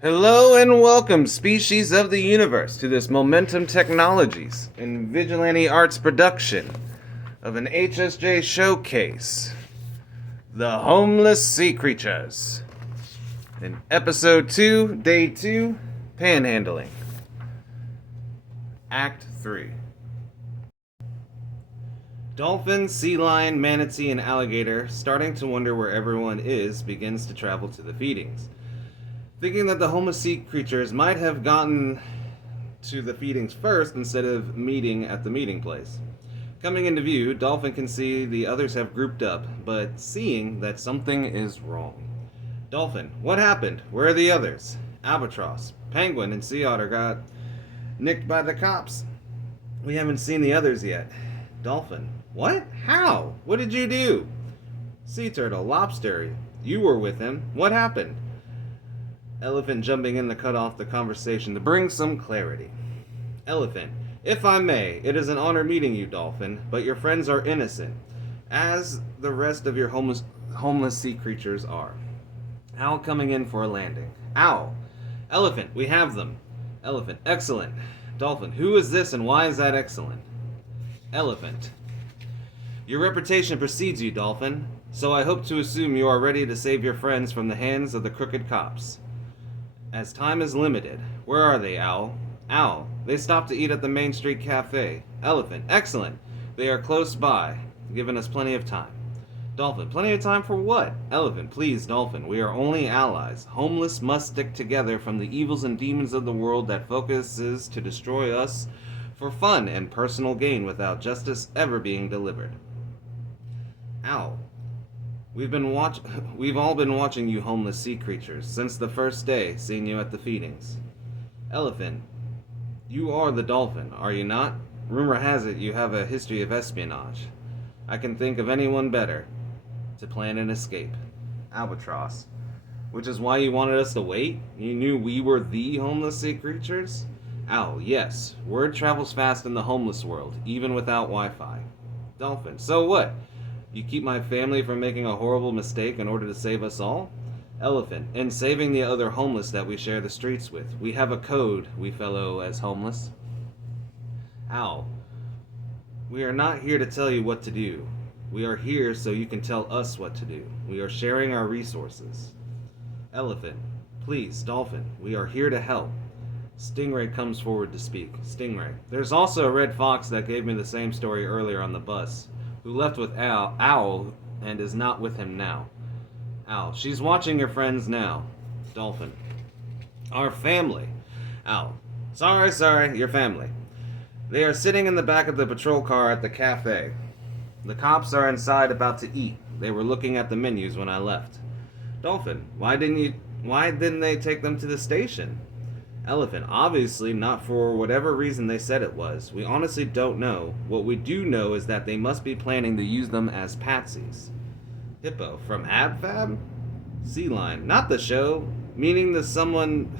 Hello and welcome, species of the universe, to this Momentum Technologies and Vigilante Arts production of an HSJ showcase, The Homeless Sea Creatures. In Episode 2, Day 2, Panhandling. Act 3. Dolphin, sea lion, manatee, and alligator, starting to wonder where everyone is, begins to travel to the feedings. Thinking that the homeless sea creatures might have gotten to the feedings first instead of meeting at the meeting place. Coming into view, Dolphin can see the others have grouped up, but seeing that something is wrong. Dolphin, what happened? Where are the others? Albatross, Penguin, and Sea Otter got nicked by the cops. We haven't seen the others yet. Dolphin, what? How? What did you do? Sea Turtle, Lobster, you were with him. What happened? Elephant jumping in to cut off the conversation to bring some clarity. Elephant, if I may, it is an honor meeting you, Dolphin, but your friends are innocent, as the rest of your homeless sea creatures are. Owl coming in for a landing. Owl. Elephant, we have them. Elephant, excellent. Dolphin, who is this and why is that excellent? Elephant, your reputation precedes you, Dolphin, so I hope to assume you are ready to save your friends from the hands of the crooked cops. As time is limited. Where are they, Owl? Owl. They stopped to eat at the Main Street Cafe. Elephant. Excellent. They are close by, giving us plenty of time. Dolphin. Plenty of time for what? Elephant. Please, Dolphin. We are only allies. Homeless must stick together from the evils and demons of the world that focuses to destroy us for fun and personal gain without justice ever being delivered. Owl. We've all been watching you homeless sea creatures since the first day seeing you at the feedings. Elephant, you are the Dolphin, are you not? Rumor has it you have a history of espionage. I can think of anyone better to plan an escape. Albatross, which is why you wanted us to wait? You knew we were the homeless sea creatures? Owl, yes. Word travels fast in the homeless world, even without Wi-Fi. Dolphin, so what? You keep my family from making a horrible mistake in order to save us all? Elephant, in saving the other homeless that we share the streets with. We have a code, we fellow as homeless. Owl, we are not here to tell you what to do. We are here so you can tell us what to do. We are sharing our resources. Elephant, please, Dolphin, we are here to help. Stingray comes forward to speak. Stingray, there's also a red fox that gave me the same story earlier on the bus, who left with Owl and is not with him now. Owl, she's watching your friends now. Dolphin, our family. Owl, sorry, your family. They are sitting in the back of the patrol car at the cafe. The cops are inside about to eat. They were looking at the menus when I left. Dolphin, why didn't they take them to the station? Elephant, obviously not for whatever reason they said it was. We honestly don't know. What we do know is that they must be planning to use them as patsies. Hippo, from AbFab? Sea lion, not the show. Meaning someone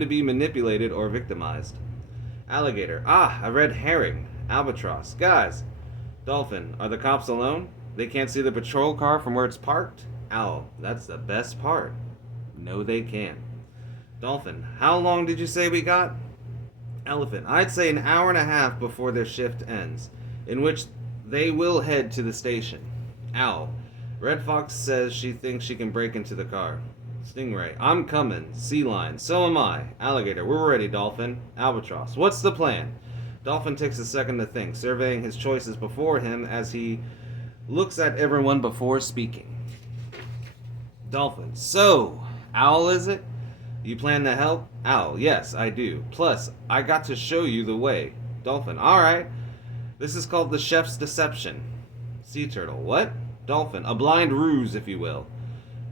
to be manipulated or victimized. Alligator, a red herring. Albatross, guys. Dolphin, are the cops alone? They can't see the patrol car from where it's parked? Owl, that's the best part. No, they can't. Dolphin, how long did you say we got? Elephant, I'd say an hour and a half before their shift ends, in which they will head to the station. Owl, Red Fox says she thinks she can break into the car. Stingray, I'm coming. Sea lion, so am I. Alligator, we're ready, Dolphin. Albatross, what's the plan? Dolphin takes a second to think, surveying his choices before him as he looks at everyone before speaking. Dolphin, so, Owl is it? You plan to help? Owl, yes, I do. Plus, I got to show you the way. Dolphin, alright. This is called the chef's deception. Sea Turtle, what? Dolphin, a blind ruse, if you will.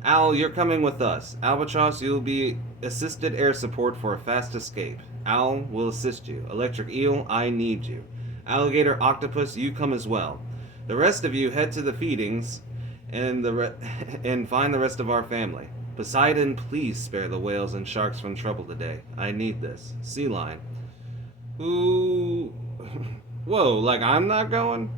Owl, you're coming with us. Albatross, you'll be assisted air support for a fast escape. Owl will assist you. Electric Eel, I need you. Alligator, Octopus, you come as well. The rest of you head to the feedings and find the rest of our family. Poseidon, please spare the whales and sharks from trouble today. I need this. Sea lion. Who? Whoa, like I'm not going?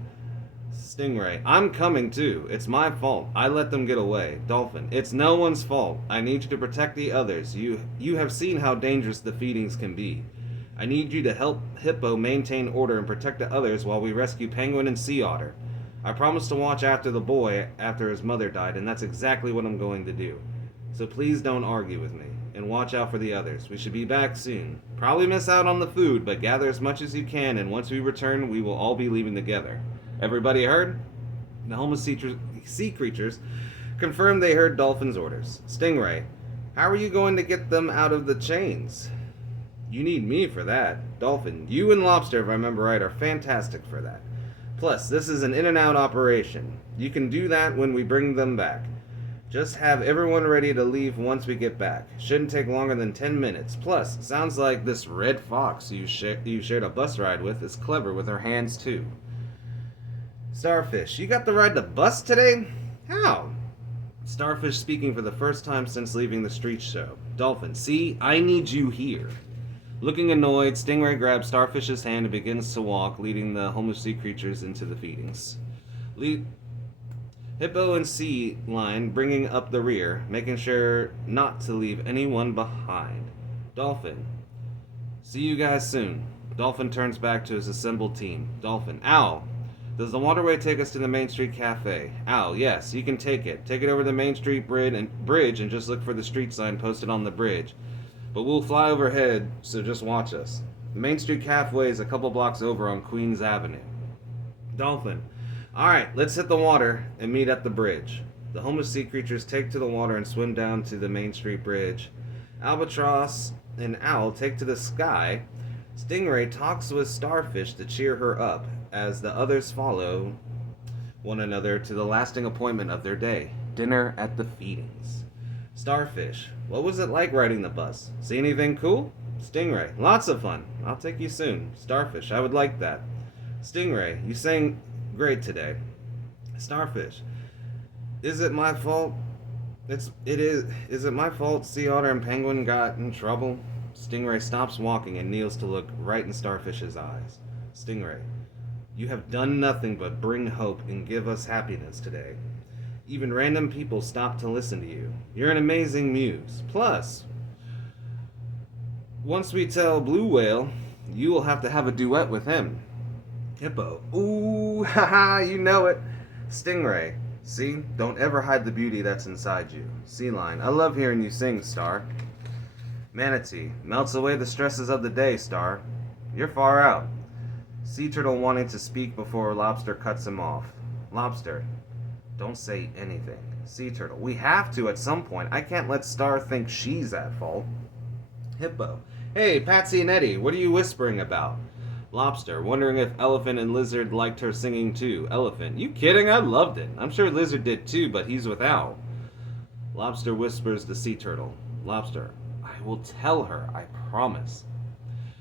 Stingray, I'm coming too. It's my fault. I let them get away. Dolphin, it's no one's fault. I need you to protect the others. You have seen how dangerous the feedings can be. I need you to help Hippo maintain order and protect the others while we rescue Penguin and Sea Otter. I promised to watch after the boy after his mother died, and that's exactly what I'm going to do. So please don't argue with me, and watch out for the others. We should be back soon. Probably miss out on the food, but gather as much as you can, and once we return, we will all be leaving together. Everybody heard? The homeless sea creatures confirmed they heard Dolphin's orders. Stingray, how are you going to get them out of the chains? You need me for that. Dolphin, you and Lobster, if I remember right, are fantastic for that. Plus, this is an in-and-out operation. You can do that when we bring them back. Just have everyone ready to leave once we get back. Shouldn't take longer than 10 minutes. Plus, sounds like this red fox you shared a bus ride with is clever with her hands too. Starfish, you got to ride the bus today? How? Starfish speaking for the first time since leaving the street show. Dolphin, see, I need you here. Looking annoyed, Stingray grabs Starfish's hand and begins to walk, leading the homeless sea creatures into the feedings. Hippo and Sea Lion bringing up the rear, making sure not to leave anyone behind. Dolphin, see you guys soon. Dolphin turns back to his assembled team. Dolphin, Owl, does the waterway take us to the Main Street Cafe? Owl, yes, you can take it. Take it over the Main Street bridge and just look for the street sign posted on the bridge. But we'll fly overhead, so just watch us. The Main Street Cafe is a couple blocks over on Queens Avenue. Dolphin, alright, let's hit the water and meet at the bridge. The homeless sea creatures take to the water and swim down to the Main Street bridge. Albatross and Owl take to the sky. Stingray talks with Starfish to cheer her up as the others follow one another to the lasting appointment of their day, dinner at the feedings. Starfish, what was it like riding the bus? See anything cool? Stingray, lots of fun. I'll take you soon. Starfish, I would like that. Stingray, you sang great today. Starfish, is it my fault? Is it my fault Sea Otter and Penguin got in trouble? Stingray stops walking and kneels to look right in Starfish's eyes. Stingray, you have done nothing but bring hope and give us happiness today. Even random people stop to listen to you. You're an amazing muse. Plus, once we tell Blue Whale, you will have to have a duet with him. Hippo, ooh, haha, you know it. Stingray, see, don't ever hide the beauty that's inside you. Sea Lion, I love hearing you sing, Star. Manatee, melts away the stresses of the day, Star. You're far out. Sea Turtle wanting to speak before Lobster cuts him off. Lobster, don't say anything. Sea Turtle, we have to at some point. I can't let Star think she's at fault. Hippo, hey, Patsy and Eddie, what are you whispering about? Lobster, wondering if Elephant and Lizard liked her singing too. Elephant, you kidding? I loved it. I'm sure Lizard did too, but he's with Owl. Lobster whispers to Sea Turtle. Lobster, I will tell her, I promise.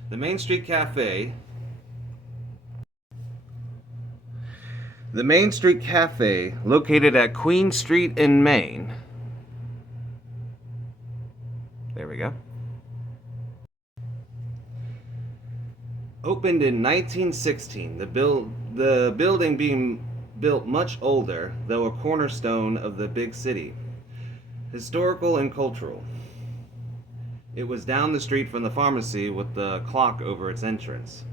The Main Street Cafe. The Main Street Cafe, located at Queen Street in Maine. There we go. Opened in 1916, the building being built much older, though a cornerstone of the big city. Historical and cultural. It was down the street from the pharmacy with the clock over its entrance.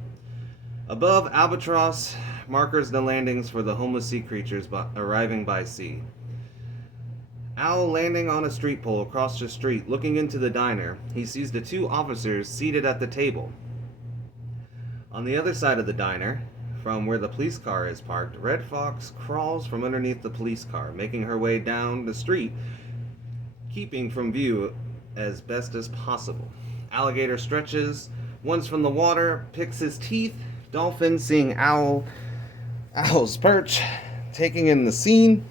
Above, Albatross markers the landings for the homeless sea creatures arriving by sea. Owl landing on a street pole across the street, looking into the diner, he sees the two officers seated at the table. On the other side of the diner, from where the police car is parked, Red Fox crawls from underneath the police car, making her way down the street, keeping from view as best as possible. Alligator stretches once from the water, picks his teeth. Dolphin, seeing Owl's perch, taking in the scene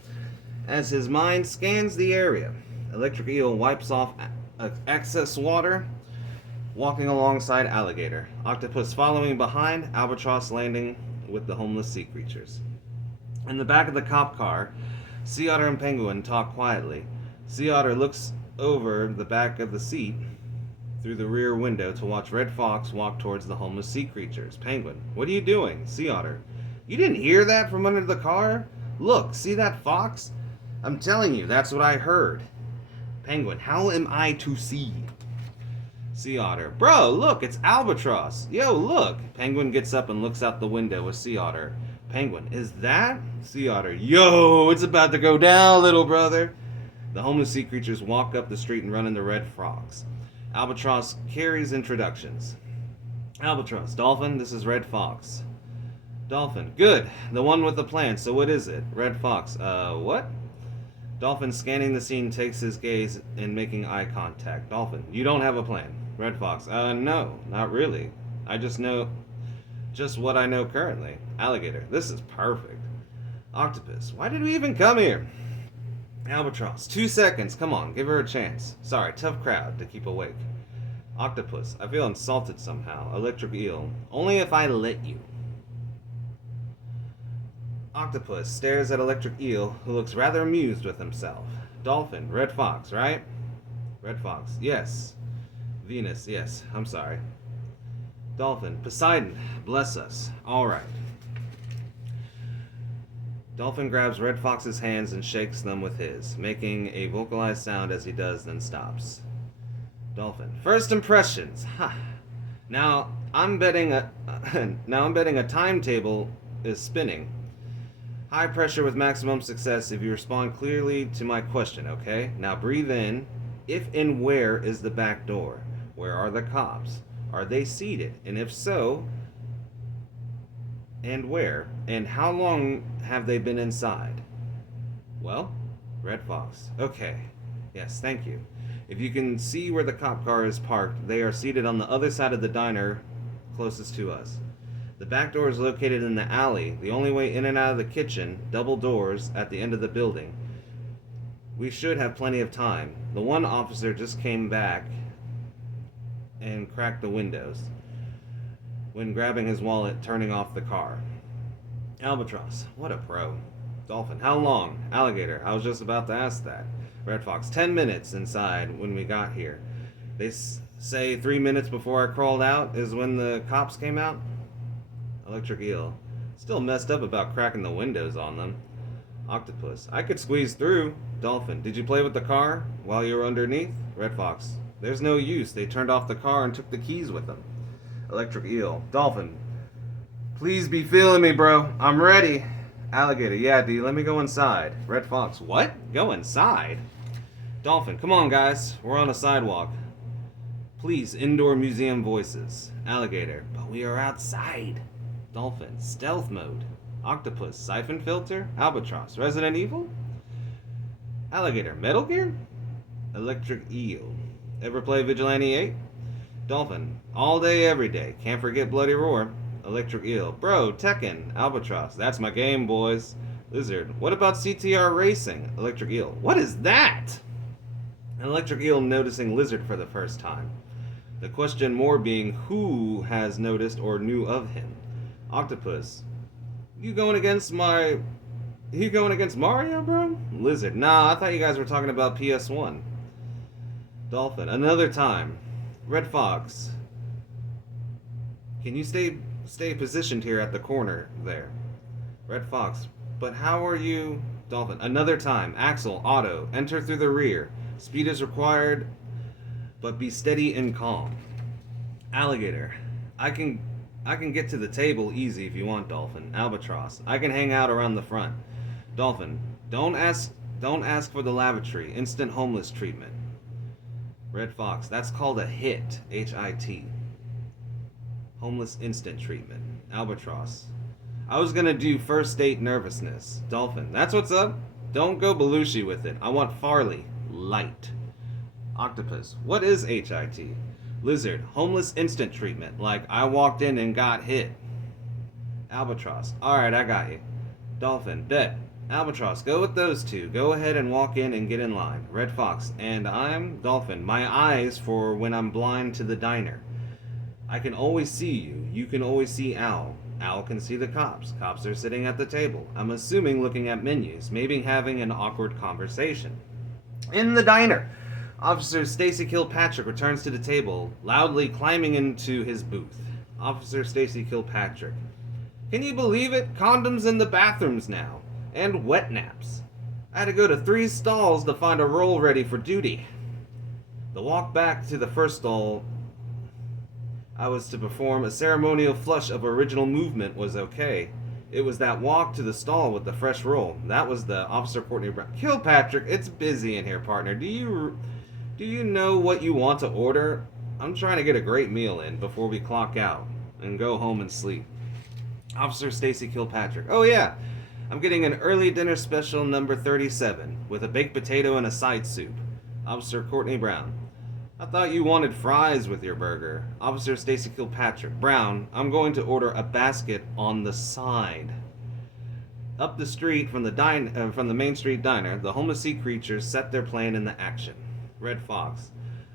as his mind scans the area. Electric Eel wipes off excess water, walking alongside Alligator. Octopus following behind, Albatross landing with the homeless sea creatures. In the back of the cop car, Sea Otter and Penguin talk quietly. Sea Otter looks over the back of the seat through the rear window to watch Red Fox walk towards the homeless sea creatures. Penguin, what are you doing? Sea Otter, You didn't hear that from under the car? Look, see that fox? I'm telling you, that's what I heard. Penguin, how am I to see? Sea Otter, bro, look, it's Albatross. Yo, look. Penguin gets up and looks out the window with Sea Otter. Penguin, is that? Sea Otter, yo, it's about to go down, little brother. The homeless sea creatures walk up the street and run into Red Fox. Albatross carries introductions. Albatross, Dolphin, this is Red Fox. Dolphin, good, the one with the plan, so what is it? Red Fox, what? Dolphin, scanning the scene, takes his gaze and making eye contact. Dolphin, you don't have a plan. Red Fox, no, not really. I just know just what I know currently. Alligator, this is perfect. Octopus, why did we even come here? Albatross, 2 seconds, come on, give her a chance. Sorry, tough crowd to keep awake. Octopus, I feel insulted somehow. Electric Eel, only if I let you. Octopus stares at Electric Eel, who looks rather amused with himself. Dolphin, Red Fox, right? Red Fox, yes. Venus, yes, I'm sorry. Dolphin, Poseidon, bless us. All right. Dolphin grabs Red Fox's hands and shakes them with his, making a vocalized sound as he does, then stops. Dolphin, first impressions. Ha. Now I'm betting a timetable is spinning. High pressure with maximum success if you respond clearly to my question, okay? Now breathe in. If and where is the back door? Where are the cops? Are they seated? And if so, and where? And how long have they been inside? Well, Red Fox. Okay. Yes, thank you. If you can see where the cop car is parked, they are seated on the other side of the diner closest to us. The back door is located in the alley, the only way in and out of the kitchen, double doors, at the end of the building. We should have plenty of time. The one officer just came back and cracked the windows when grabbing his wallet, turning off the car. Albatross, what a pro. Dolphin, how long? Alligator, I was just about to ask that. Red Fox, 10 minutes inside when we got here. They say 3 minutes before I crawled out is when the cops came out? Electric Eel, still messed up about cracking the windows on them. Octopus, I could squeeze through. Dolphin, did you play with the car while you were underneath? Red Fox, there's no use. They turned off the car and took the keys with them. Electric Eel, Dolphin, please be feeling me, bro. I'm ready. Alligator, yeah, D, let me go inside. Red Fox, what? Go inside? Dolphin, come on, guys. We're on a sidewalk. Please, indoor museum voices. Alligator, but we are outside. Dolphin, stealth mode. Octopus, siphon filter. Albatross, Resident Evil. Alligator, Metal Gear. Electric Eel, ever play Vigilante 8? Dolphin, all day, every day. Can't forget Bloody Roar. Electric Eel, bro, Tekken. Albatross, that's my game, boys. Lizard, what about CTR Racing? Electric Eel, what is that? Electric Eel noticing Lizard for the first time. The question more being who has noticed or knew of him. Octopus, you going against Mario, bro? Lizard, nah, I thought you guys were talking about PS1. Dolphin, another time. Red Fox, can you stay positioned here at the corner there? Red Fox, but how are you? Dolphin, another time. Axel, auto, enter through the rear. Speed is required, but be steady and calm. Alligator, I can get to the table easy if you want, Dolphin. Albatross, I can hang out around the front. Dolphin, don't ask for the lavatory. Instant homeless treatment. Red Fox, that's called a HIT, H-I-T. Homeless instant treatment. Albatross, I was gonna do first date nervousness. Dolphin, that's what's up. Don't go Belushi with it. I want Farley. Light. Octopus, what is HIT? Lizard, homeless instant treatment. Like I walked in and got hit. Albatross, alright, I got you. Dolphin, bet. Albatross, go with those two. Go ahead and walk in and get in line. Red Fox, and I'm Dolphin. My eyes for when I'm blind to the diner. I can always see you. You can always see Owl. Owl can see the cops. Cops are sitting at the table. I'm assuming looking at menus, maybe having an awkward conversation. In the diner, Officer Stacy Kilpatrick returns to the table, loudly climbing into his booth. Officer Stacy Kilpatrick, Can you believe it? Condoms in the bathrooms now. And wet naps. I had to go to 3 stalls to find a roll ready for duty. The walk back to the first stall I was to perform a ceremonial flush of original movement was okay. It was that walk to the stall with the fresh roll. That was the Officer Courtney Brown. Kilpatrick, it's busy in here, partner. Do you know what you want to order? I'm trying to get a great meal in before we clock out and go home and sleep. Officer Stacy Kilpatrick. Oh yeah, I'm getting an early dinner special number 37 with a baked potato and a side soup. Officer Courtney Brown. I thought you wanted fries with your burger. Officer Stacy Kilpatrick. Brown, I'm going to order a basket on the side. Up the street from the Main Street Diner, the Homeless Sea Creatures set their plan into action. Red Fox.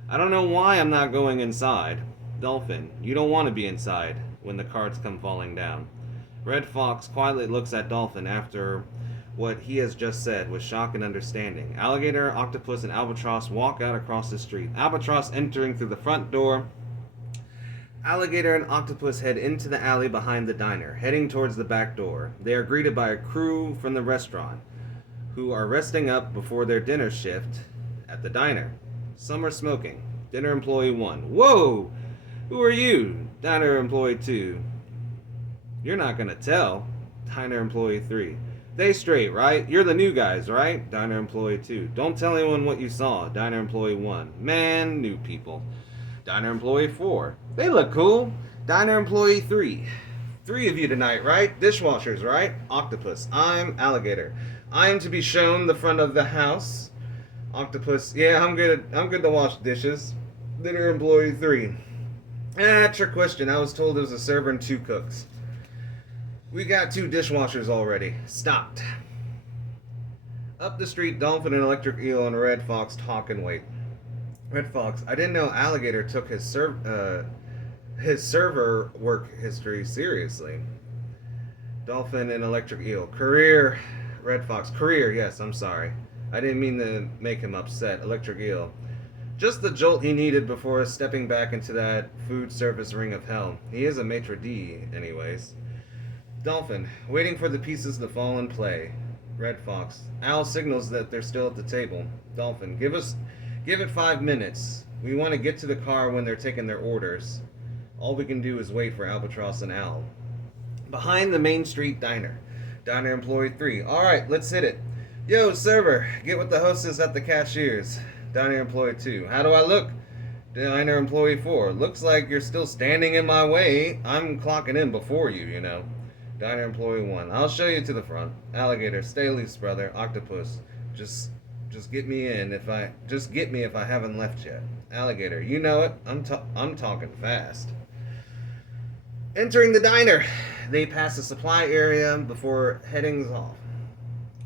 I don't know why I'm not going inside. Dolphin. You don't want to be inside when the carts come falling down. Red Fox quietly looks at Dolphin after what he has just said with shock and understanding. Alligator, Octopus, and Albatross walk out across the street. Albatross entering through the front door. Alligator and Octopus head into the alley behind the diner, heading towards the back door. They are greeted by a crew from the restaurant, who are resting up before their dinner shift at the diner. Some are smoking. Dinner employee 1. Whoa! Who are you? Diner employee 2. You're not gonna tell. Diner employee 3. They straight, right? You're the new guys, right? Diner employee 2. Don't tell anyone what you saw. Diner employee 1. Man, new people. Diner employee 4. They look cool. Diner employee 3. 3 of you tonight, right? Dishwashers, right? Octopus. I'm Alligator. I am to be shown the front of the house. Octopus. Yeah, I'm good to wash dishes. Dinner employee 3. Trick question. I was told there was a server and 2 cooks. We got 2 dishwashers already. Stopped. Up the street, Dolphin and Electric Eel and Red Fox talk and wait. Red Fox, I didn't know Alligator took his server work history seriously. Dolphin and Electric Eel. Career. Red Fox. Career, yes, I'm sorry. I didn't mean to make him upset. Electric Eel. Just the jolt he needed before stepping back into that food service ring of hell. He is a maitre d', anyways. Dolphin, waiting for the pieces to fall in play. Red Fox. Al signals that they're still at the table. Dolphin, give it 5 minutes. We want to get to the car when they're taking their orders. All we can do is wait for Albatross and Al. Behind the Main Street Diner. Diner employee 3. Alright, let's hit it. Yo, server, get with the hostess at the cashiers. Diner employee 2. How do I look? Diner employee 4. Looks like you're still standing in my way. I'm clocking in before you, you know. Diner employee 1. I'll show you to the front. Alligator, stay loose, brother. Octopus, just get me in if I haven't left yet. Alligator, you know it. I'm talking fast. Entering the diner, they pass the supply area before heading off.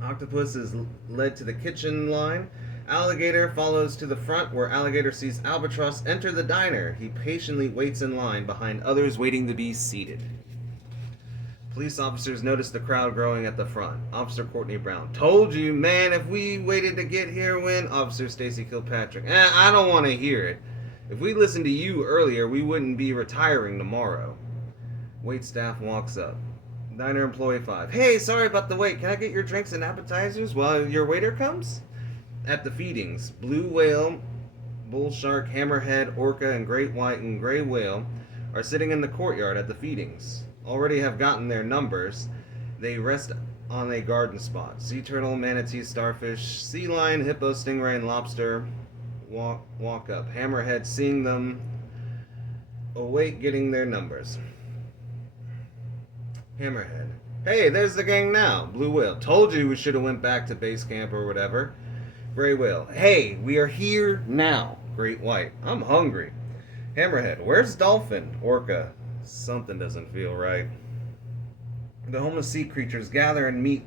Octopus is led to the kitchen line. Alligator follows to the front where Alligator sees Albatross enter the diner. He patiently waits in line behind others waiting to be seated. Police officers notice the crowd growing at the front. Officer Courtney Brown. Told you, man, if we waited to get here when... Officer Stacy Kilpatrick. I don't want to hear it. If we listened to you earlier, we wouldn't be retiring tomorrow. Wait staff walks up. Diner employee 5. Hey, sorry about the wait. Can I get your drinks and appetizers while your waiter comes? At the feedings, blue whale, bull shark, hammerhead, orca, and great white and gray whale are sitting in the courtyard at the feedings. Already have gotten their numbers. They rest on a garden spot. Sea turtle, manatee, starfish, sea lion, hippo, stingray, and lobster walk up. Hammerhead, seeing them, await getting their numbers. Hammerhead. Hey, there's the gang now. Blue whale. Told you we should have went back to base camp or whatever. Gray whale. Hey, we are here now. Great white. I'm hungry. Hammerhead. Where's Dolphin? Orca. Something doesn't feel right. The homeless sea creatures gather and meet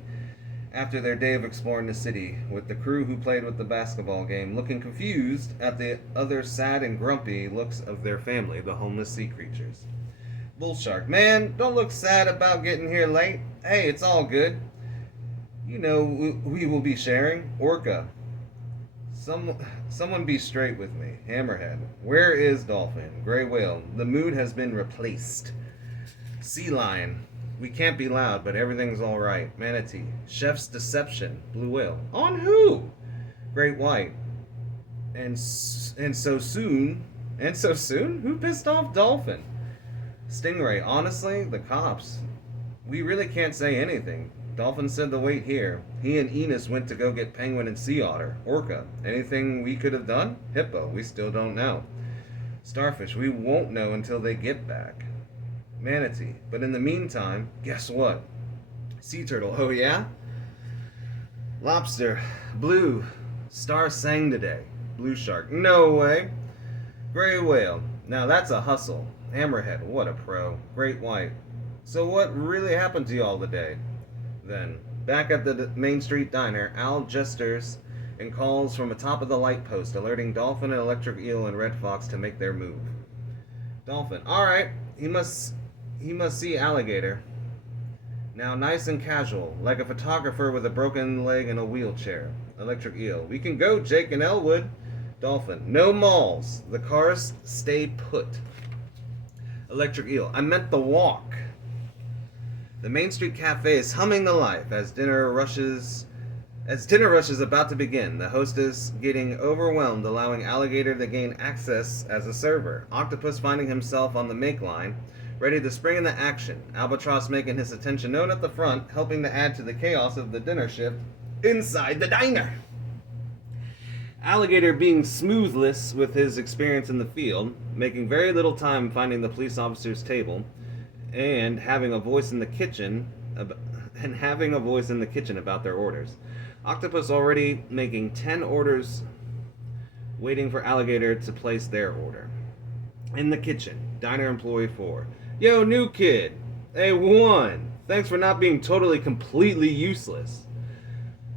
after their day of exploring the city, with the crew who played with the basketball game looking confused at the other sad and grumpy looks of their family, the homeless sea creatures. Bull shark. Man, don't look sad about getting here late. Hey, it's all good. You know, we will be sharing. Orca. Someone be straight with me. Hammerhead. Where is Dolphin? Gray whale. The mood has been replaced. Sea lion. We can't be loud, but everything's alright. Manatee. Chef's deception. Blue whale. On who? Great white. And so soon. And so soon? Who pissed off dolphin? Stingray. Honestly, the cops. We really can't say anything. Dolphin said to wait here. He and Enos went to go get penguin and sea otter. Orca. Anything we could have done? Hippo. We still don't know. Starfish. We won't know until they get back. Manatee. But in the meantime, guess what? Sea turtle. Oh yeah? Lobster. Blue. Star sang today. Blue shark. No way. Gray whale. Now that's a hustle. Hammerhead. What a pro. Great white. So what really happened to y'all today? Then, back at the Main Street Diner, Al gestures and calls from atop of the light post, alerting Dolphin and Electric Eel and Red Fox to make their move. Dolphin. Alright. He must see Alligator. Now nice and casual, like a photographer with a broken leg and a wheelchair. Electric Eel. We can go, Jake and Elwood. Dolphin. No malls. The cars stay put. Electric Eel. I meant the walk. The Main Street Cafe is humming the life as dinner rushes about to begin. The hostess getting overwhelmed, allowing Alligator to gain access as a server. Octopus finding himself on the make line, ready to spring into action. Albatross making his attention known at the front, helping to add to the chaos of the dinner shift inside the diner. Alligator being smoothless with his experience in the field, making very little time finding the police officer's table, and having a voice in the kitchen about their orders. Octopus already making 10 orders, waiting for Alligator to place their order. In the kitchen, diner employee 4. Yo, new kid. Hey, 1. Thanks for not being totally, completely useless.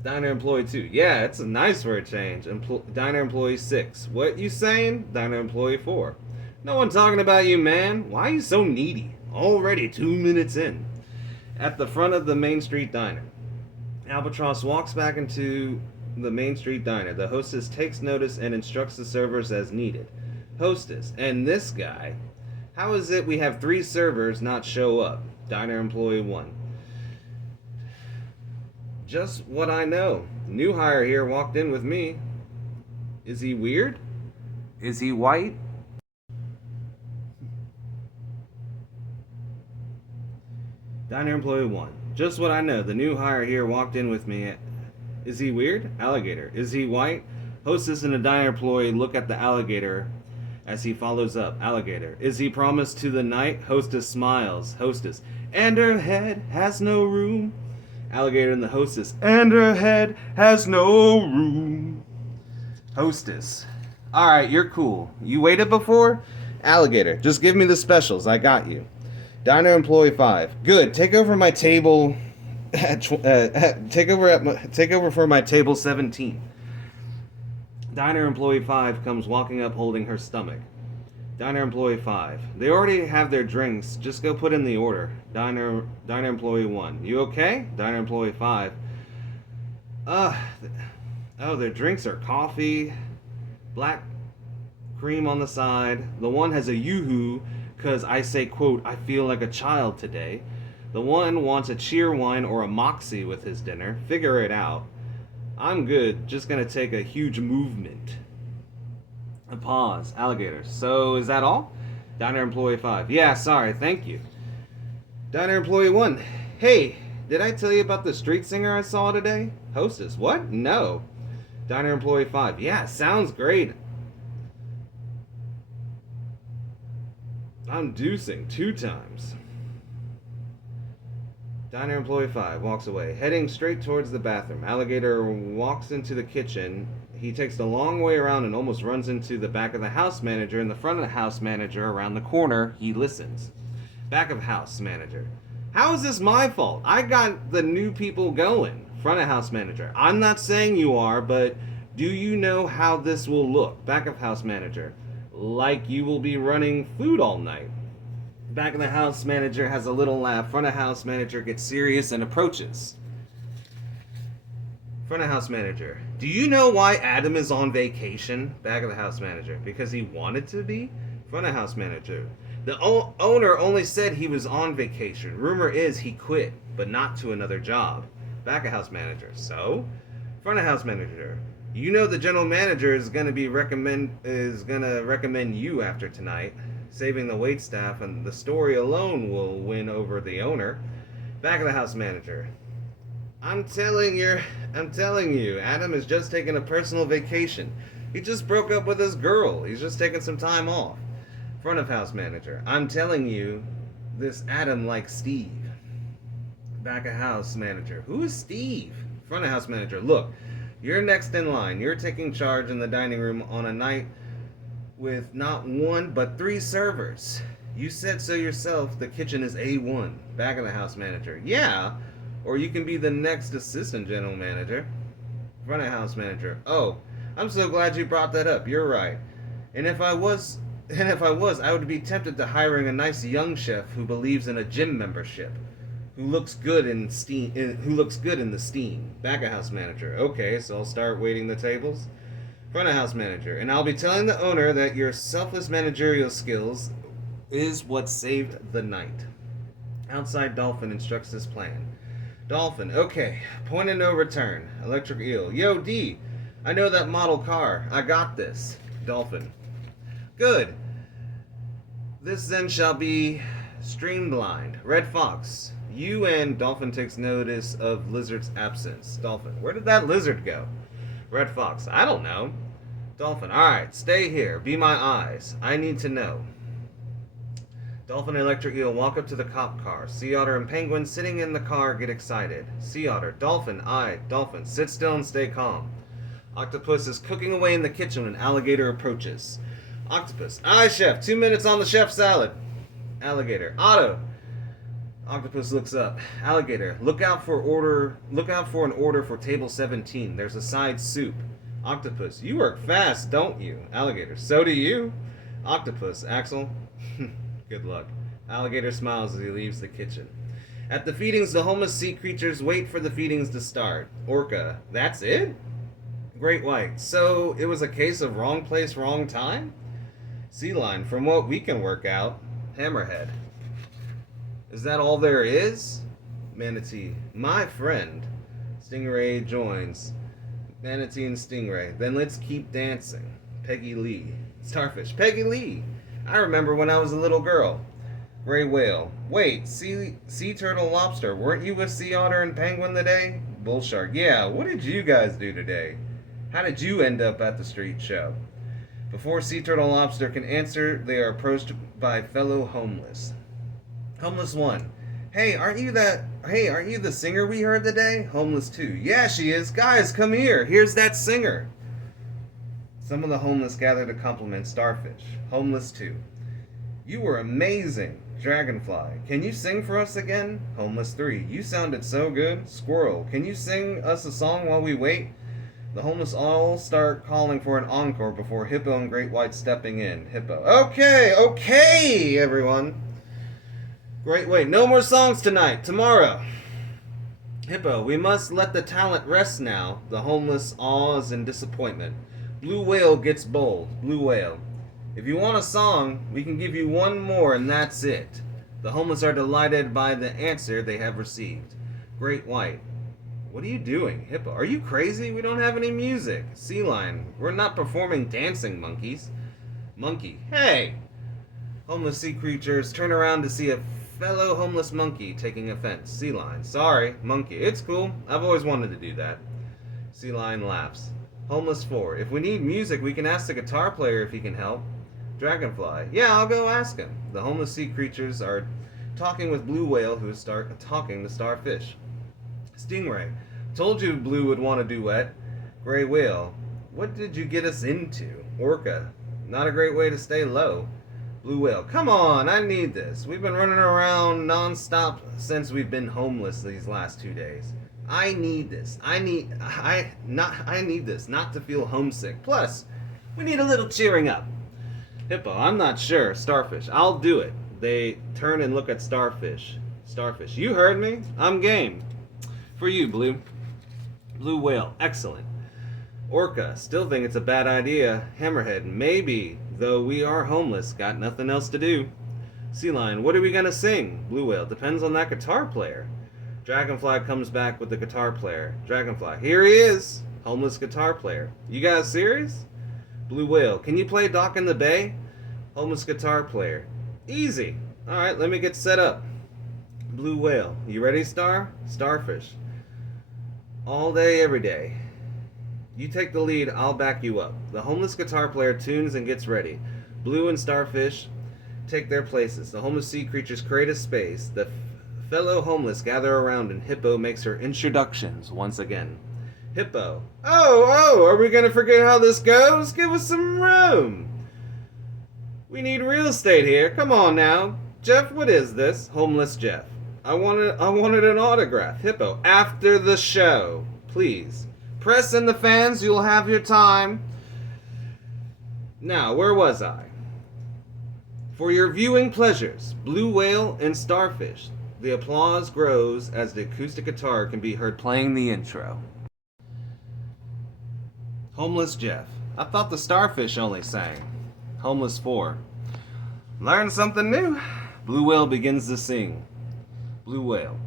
Diner employee 2. Yeah, it's nice for a change. Diner employee 6. What you saying? Diner employee 4. No one talking about you, man. Why are you so needy? Already 2 minutes in. At the front of the Main Street Diner. Albatross walks back into the Main Street Diner. The hostess takes notice and instructs the servers as needed. Hostess. And this guy. How is it we have 3 servers not show up? Diner employee 1. Just what I know. New hire here walked in with me. Is he weird? Is he white? Diner employee 1. Just what I know. The new hire here walked in with me. Is he weird? Alligator. Is he white? Hostess and a diner employee look at the alligator as he follows up. Alligator. Is he promised to the night? Hostess smiles. Hostess. And her head has no room. Alligator and the hostess. And her head has no room. Hostess. Alright, you're cool. You waited before? Alligator. Just give me the specials. I got you. Diner employee 5. Good. Take over my table. Take over for my table 17. Diner employee 5 comes walking up holding her stomach. Diner employee 5. They already have their drinks. Just go put in the order. Diner employee 1. You okay? Diner employee 5. Their drinks are coffee, black cream on the side. The one has a yoo-hoo because I say, quote, I feel like a child today. The one wants a cheer wine or a moxie with his dinner. Figure it out. I'm good. Just gonna take a huge movement. A pause. Alligator. So is that all? Diner employee 5. Yeah, sorry. Thank you. Diner employee 1. Hey, did I tell you about the street singer I saw today? Hostess. What? No. Diner employee 5. Yeah, sounds great. I'm deucing 2 times. Diner employee 5 walks away, heading straight towards the bathroom. Alligator walks into the kitchen. He takes the long way around and almost runs into the back of the house manager. In the front of the house manager, around the corner, he listens. Back of house manager. How is this my fault? I got the new people going. Front of house manager. I'm not saying you are, but do you know how this will look? Back of house manager. Like you will be running food all night. Back of the house manager has a little laugh. Front of house manager gets serious and approaches. Front of house manager. Do you know why Adam is on vacation? Back of the house manager. Because he wanted to be? Front of house manager. The owner only said he was on vacation. Rumor is he quit, but not to another job. Back of house manager. So? Front of house manager. You know the general manager is gonna recommend you after tonight. Saving the wait staff and the story alone will win over the owner. Back of the house manager. I'm telling you, Adam is just taking a personal vacation. He just broke up with his girl. He's just taking some time off. Front of house manager. I'm telling you, this Adam likes Steve. Back of house manager. Who is Steve? Front of house manager. Look, you're next in line. You're taking charge in the dining room on a night with not one but 3 servers. You said so yourself. The kitchen is A1. Back of the house manager. Yeah, or you can be the next assistant general manager. Front of house manager. Oh, I'm so glad you brought that up. You're right. And if I was, I would be tempted to hiring a nice young chef who believes in a gym membership. Who looks good in the steam. Back of house manager. Okay, so I'll start waiting the tables. Front of house manager. And I'll be telling the owner that your selfless managerial skills is what saved the night. Outside Dolphin instructs his plan. Dolphin. Okay. Point of no return. Electric eel. Yo, D. I know that model car. I got this. Dolphin. Good. This then shall be streamlined. Red Fox. You and Dolphin takes notice of Lizard's absence. Dolphin. Where did that lizard go? Red Fox. I don't know. Dolphin. Alright, stay here. Be my eyes. I need to know. Dolphin and Electric Eel walk up to the cop car. Sea Otter and Penguin sitting in the car get excited. Sea Otter. Dolphin. Dolphin. Sit still and stay calm. Octopus is cooking away in the kitchen when Alligator approaches. Octopus. Aye, chef. 2 minutes on the chef salad. Alligator. Otto. Octopus looks up. Alligator, look out for an order for table 17. There's a side soup. Octopus, you work fast, don't you? Alligator, so do you. Octopus, Axel, good luck. Alligator smiles as he leaves the kitchen. At the feedings, the homeless sea creatures wait for the feedings to start. Orca, that's it? Great White, so it was a case of wrong place, wrong time? Sea Lion, from what we can work out. Hammerhead. Is that all there is? Manatee. My friend. Stingray joins. Manatee and Stingray. Then let's keep dancing. Peggy Lee. Starfish. Peggy Lee. I remember when I was a little girl. Gray Whale. Wait, sea turtle lobster. Weren't you with Sea Otter and Penguin today? Bull Shark. Yeah, what did you guys do today? How did you end up at the street show? Before Sea Turtle Lobster can answer, they are approached by fellow homeless. Homeless 1. Hey, aren't you the singer we heard today? Homeless 2. Yeah, she is. Guys, come here. Here's that singer. Some of the homeless gather to compliment Starfish. Homeless 2. You were amazing. Dragonfly. Can you sing for us again? Homeless 3. You sounded so good. Squirrel. Can you sing us a song while we wait? The homeless all start calling for an encore before Hippo and Great White stepping in. Hippo. Okay, everyone. Great White. No more songs tonight. Tomorrow. Hippo. We must let the talent rest now. The homeless awes in disappointment. Blue Whale gets bold. Blue Whale. If you want a song, we can give you one more and that's it. The homeless are delighted by the answer they have received. Great White. What are you doing? Hippo. Are you crazy? We don't have any music. Sea Lion. We're not performing dancing monkeys. Monkey. Hey! Homeless sea creatures turn around to see a fellow homeless monkey taking offense. Sea Lion. Sorry. Monkey. It's cool. I've always wanted to do that. Sea Lion laughs. Homeless 4. If we need music, we can ask the guitar player if he can help. Dragonfly. Yeah, I'll go ask him. The homeless sea creatures are talking with Blue Whale, who is talking to Starfish. Stingray. Told you Blue would want a duet. Gray Whale. What did you get us into? Orca. Not a great way to stay low. Blue Whale. Come on, I need this. We've been running around non-stop since we've been homeless these last 2 days. I need this. I need this not to feel homesick. Plus, we need a little cheering up. Hippo. I'm not sure. Starfish. I'll do it. They turn and look at Starfish. Starfish. You heard me. I'm game. For you, Blue. Blue Whale. Excellent. Orca, still think it's a bad idea. Hammerhead, maybe, though we are homeless, got nothing else to do. Sea Lion, what are we gonna sing? Blue Whale, depends on that guitar player. Dragonfly comes back with the guitar player. Dragonfly, here he is! Homeless guitar player. You guys serious? Blue Whale, can you play Dock in the Bay? Homeless guitar player. Easy. Alright, let me get set up. Blue Whale, you ready, Star? Starfish. All day, every day. You take the lead, I'll back you up. The homeless guitar player tunes and gets ready. Blue and Starfish take their places. The homeless sea creatures create a space. The fellow homeless gather around and Hippo makes her introductions once again. Hippo. Oh, are we gonna forget how this goes? Give us some room. We need real estate here. Come on now. Jeff, what is this? Homeless Jeff. I wanted an autograph. Hippo. After the show. Please. Press and the fans, you'll have your time. Now, where was I? For your viewing pleasures, Blue Whale and Starfish. The applause grows as the acoustic guitar can be heard playing the intro. Homeless Jeff. I thought the Starfish only sang. Homeless 4. Learn something new. Blue Whale begins to sing. Blue Whale.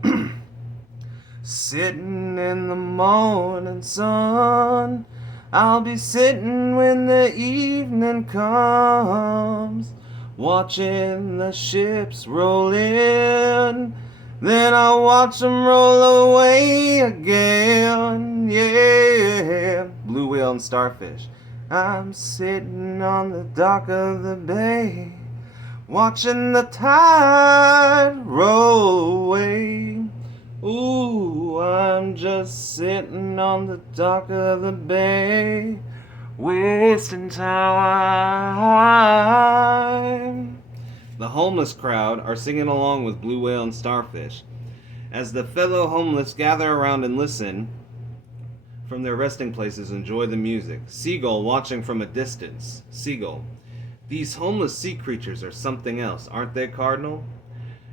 Sitting in the morning sun, I'll be sitting when the evening comes, watching the ships roll in, then I'll watch them roll away again, yeah. Blue Whale and Starfish. I'm sitting on the dock of the bay, watching the tide roll away. Ooh, I'm just sitting on the dock of the bay, wasting time. The homeless crowd are singing along with Blue Whale and Starfish. As the fellow homeless gather around and listen from their resting places, enjoy the music. Seagull watching from a distance. Seagull. These homeless sea creatures are something else, aren't they, Cardinal?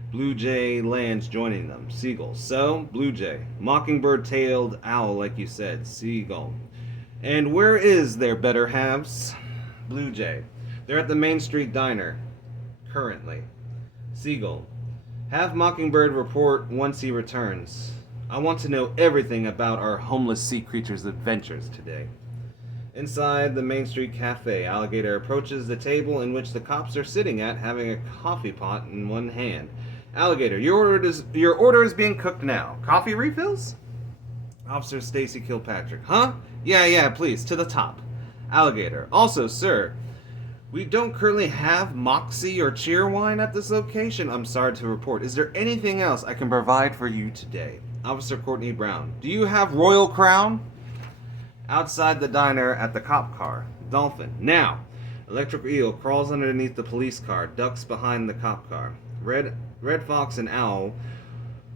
Blue Jay lands joining them. Seagull. So, Blue Jay. Mockingbird-tailed owl, like you said. Seagull. And where is their better halves? Blue Jay. They're at the Main Street Diner. Currently. Seagull. Have Mockingbird report once he returns. I want to know everything about our homeless sea creatures' adventures today. Inside the Main Street Cafe, Alligator approaches the table in which the cops are sitting at, having a coffee pot in one hand. Alligator, your order is being cooked now. Coffee refills? Officer Stacy Kilpatrick. Huh? Yeah, please, to the top. Alligator. Also, sir, we don't currently have Moxie or Cheerwine at this location. I'm sorry to report. Is there anything else I can provide for you today? Officer Courtney Brown. Do you have Royal Crown? Outside the diner at the cop car. Dolphin. Now. Electric Eel crawls underneath the police car, ducks behind the cop car. Red Fox and Owl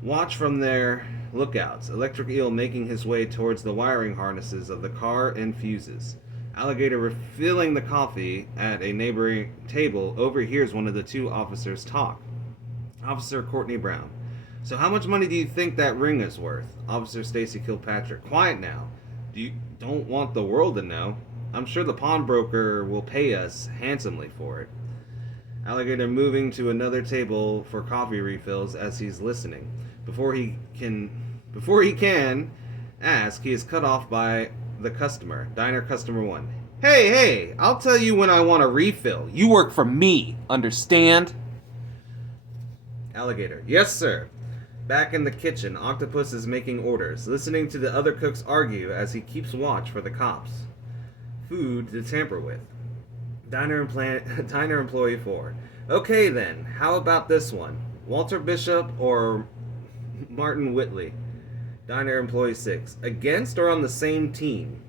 watch from their lookouts. Electric Eel making his way towards the wiring harnesses of the car and fuses. Alligator, refilling the coffee at a neighboring table, overhears one of the two officers talk. Officer Courtney Brown. So how much money do you think that ring is worth? Officer Stacy Kilpatrick. Quiet now. You don't want the world to know. I'm sure the pawnbroker will pay us handsomely for it. Alligator moving to another table for coffee refills as he's listening. Before he can ask, he is cut off by the customer. Diner customer 1. Hey, I'll tell you when I want a refill. You work for me, understand? Alligator. Yes, sir. Back in the kitchen, Octopus is making orders, listening to the other cooks argue as he keeps watch for the cops. Food to tamper with. Diner employee 4. Okay then, how about this one? Walter Bishop or Martin Whitley? Diner employee 6. Against or on the same team?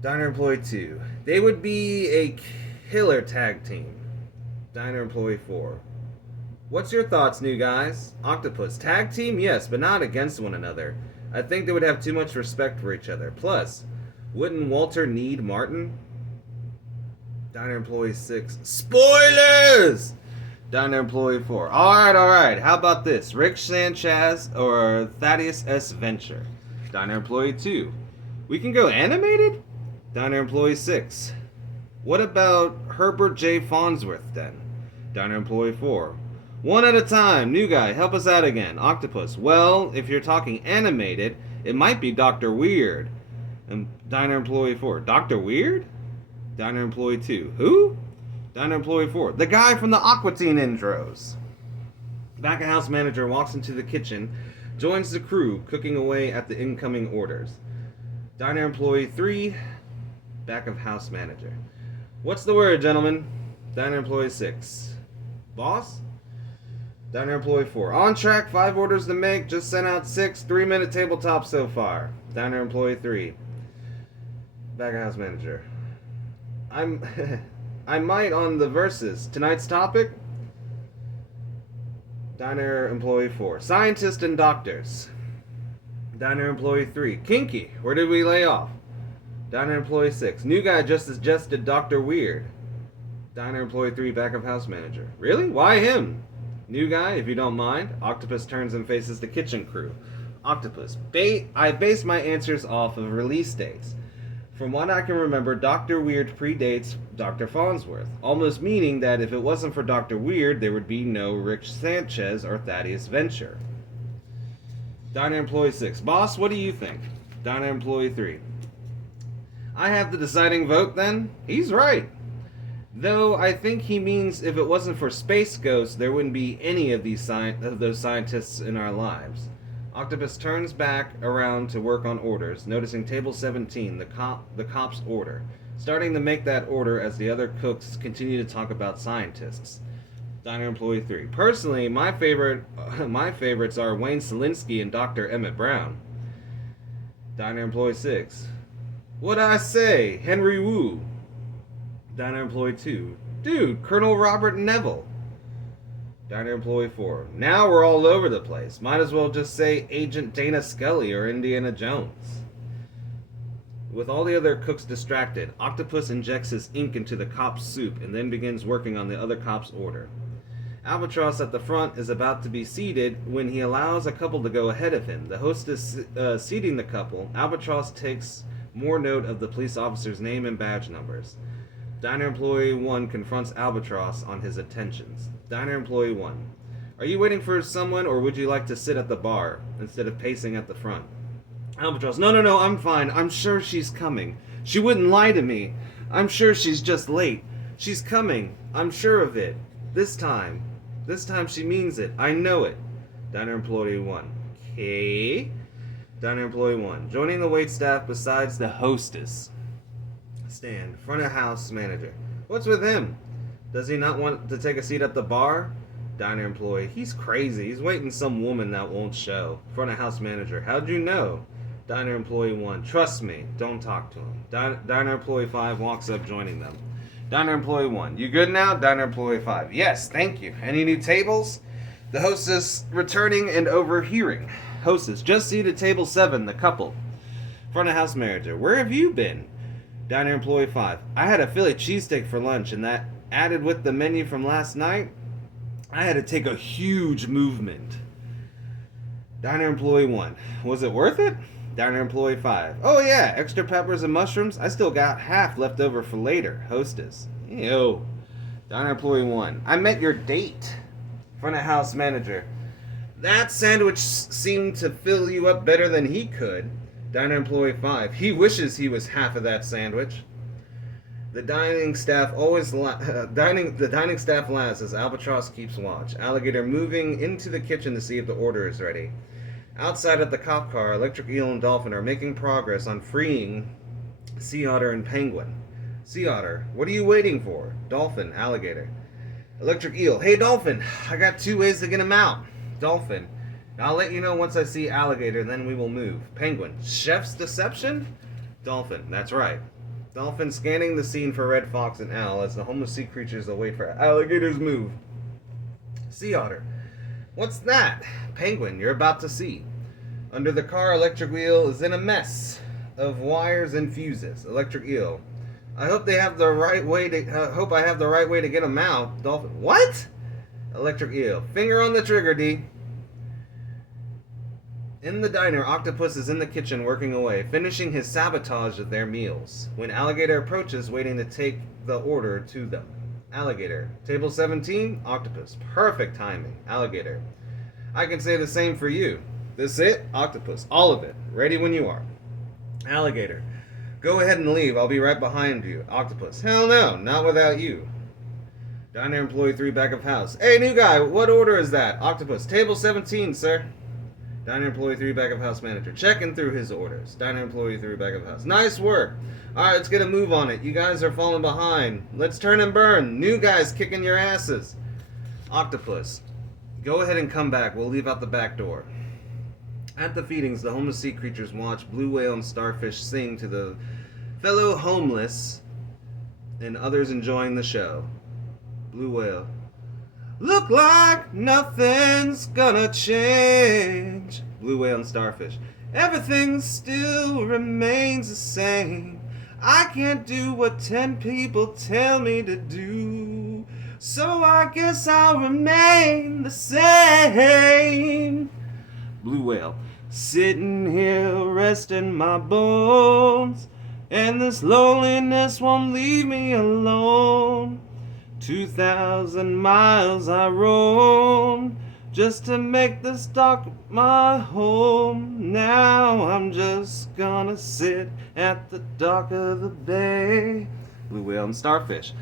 Diner employee 2. They would be a killer tag team. Diner employee 4. What's your thoughts, new guys? Octopus. Tag team? Yes, but not against one another. I think they would have too much respect for each other. Plus, wouldn't Walter need Martin? Diner employee 6. Spoilers! Diner employee 4. Alright. How about this? Rick Sanchez or Thaddeus S. Venture? Diner employee 2. We can go animated? Diner Employee 6. What about Herbert J. Farnsworth then? Diner Employee 4. One at a time. New guy, help us out again. Octopus. Well, if you're talking animated, it might be Dr. Weird. And Diner Employee 4. Dr. Weird? Diner Employee 2. Who? Diner Employee 4. The guy from the Aqua Teen intros. Back of house manager walks into the kitchen, joins the crew, cooking away at the incoming orders. Diner Employee 3. Back of house manager. What's the word, gentlemen? Diner Employee 6. Boss? Diner Employee 4. On track, 5 orders to make, just sent out 6, 3-minute tabletop so far. Diner Employee 3. Back of house manager. I might on the verses. Tonight's topic? Diner Employee 4. Scientists and doctors. Diner Employee 3. Kinky. Where did we lay off? Diner Employee 6. New guy just suggested Dr. Weird. Diner Employee 3. Back of house manager. Really? Why him? New guy, if you don't mind. Octopus turns and faces the kitchen crew. Octopus. I base my answers off of release dates. From what I can remember, Dr. Weird predates Dr. Farnsworth, almost meaning that if it wasn't for Dr. Weird, there would be no Rick Sanchez or Thaddeus Venture. Diner Employee 6. Boss, what do you think? Diner Employee 3. I have the deciding vote then? He's right. Though I think he means if it wasn't for Space Ghost, there wouldn't be any of those scientists in our lives. Octopus turns back around to work on orders, noticing table 17, the cop's order, starting to make that order as the other cooks continue to talk about scientists. Diner Employee 3. Personally, my favorites are Wayne Selinsky and Dr. Emmett Brown. Diner Employee 6. What'd I say? Henry Wu. Diner Employee 2. Dude, Colonel Robert Neville. Diner Employee 4. Now we're all over the place. Might as well just say Agent Dana Scully or Indiana Jones. With all the other cooks distracted, Octopus injects his ink into the cop's soup and then begins working on the other cop's order. Albatross at the front is about to be seated when he allows a couple to go ahead of him. The host is seating the couple. Albatross takes more note of the police officer's name and badge numbers. Diner Employee 1 confronts Albatross on his attentions. Diner Employee 1. Are you waiting for someone, or would you like to sit at the bar instead of pacing at the front? Albatross. No, I'm fine. I'm sure she's coming. She wouldn't lie to me. I'm sure she's just late. She's coming. I'm sure of it. This time she means it. I know it. Diner Employee 1. Okay. Diner Employee 1. Joining the waitstaff besides the hostess. Stand. Front of house manager. What's with him? Does he not want to take a seat at the bar? Diner Employee. He's crazy. He's waiting some woman that won't show. Front of house manager. How'd you know? Diner Employee 1. Trust me. Don't talk to him. Diner Employee 5 walks up joining them. Diner Employee 1. You good now? Diner Employee 5. Yes, thank you. Any new tables? The hostess returning and overhearing. Hostess. Just seated table 7, the couple. Front of house manager. Where have you been? Diner Employee 5. I had a Philly cheesesteak for lunch, and that added with the menu from last night, I had to take a huge movement. Diner Employee 1. Was it worth it? Diner Employee 5. Oh yeah, extra peppers and mushrooms? I still got half left over for later. Hostess. Ew. Diner Employee 1. I met your date. Front of house manager. That sandwich seemed to fill you up better than he could. Diner Employee 5. He wishes he was half of that sandwich. The dining staff laughs as Albatross keeps watch. Alligator moving into the kitchen to see if the order is ready. Outside at the cop car, Electric Eel and Dolphin are making progress on freeing Sea Otter and Penguin. Sea Otter, what are you waiting for? Dolphin, Alligator. Electric Eel, hey Dolphin, I got 2 ways to get him out. Dolphin, I'll let you know once I see Alligator, then we will move. Penguin, Chef's deception? Dolphin, that's right. Dolphin scanning the scene for Red Fox and Owl as the homeless sea creatures await for Alligator's move. Sea Otter, what's that? Penguin, you're about to see. Under the car, Electric Eel is in a mess of wires and fuses. Electric Eel, I hope I have the right way to get him out. Dolphin, what? Electric Eel, finger on the trigger, D. In the diner, Octopus is in the kitchen working away, finishing his sabotage of their meals, when Alligator approaches, waiting to take the order to them. Alligator, table 17, Octopus. Perfect timing. Alligator, I can say the same for you. This it? Octopus, all of it. Ready when you are. Alligator, go ahead and leave. I'll be right behind you. Octopus, hell no, not without you. Diner employee 3 back of house. Hey, new guy, what order is that? Octopus, table 17, sir. Diner employee 3 back of house manager. Checking through his orders. Diner employee 3 back of house. Nice work. Alright, let's get a move on it. You guys are falling behind. Let's turn and burn. New guys kicking your asses. Octopus, go ahead and come back. We'll leave out the back door. At the feedings, the homeless sea creatures watch blue whale and starfish sing to the fellow homeless and others enjoying the show. Blue whale. Look like nothing's gonna change. Blue whale and starfish. Everything still remains the same. I can't do what 10 people tell me to do, so I guess I'll remain the same. Blue whale. Sitting here resting my bones, and this loneliness won't leave me alone. 2,000 miles I roam just to make this dock my home. Now I'm just gonna sit at the dock of the bay. Blue whale and starfish.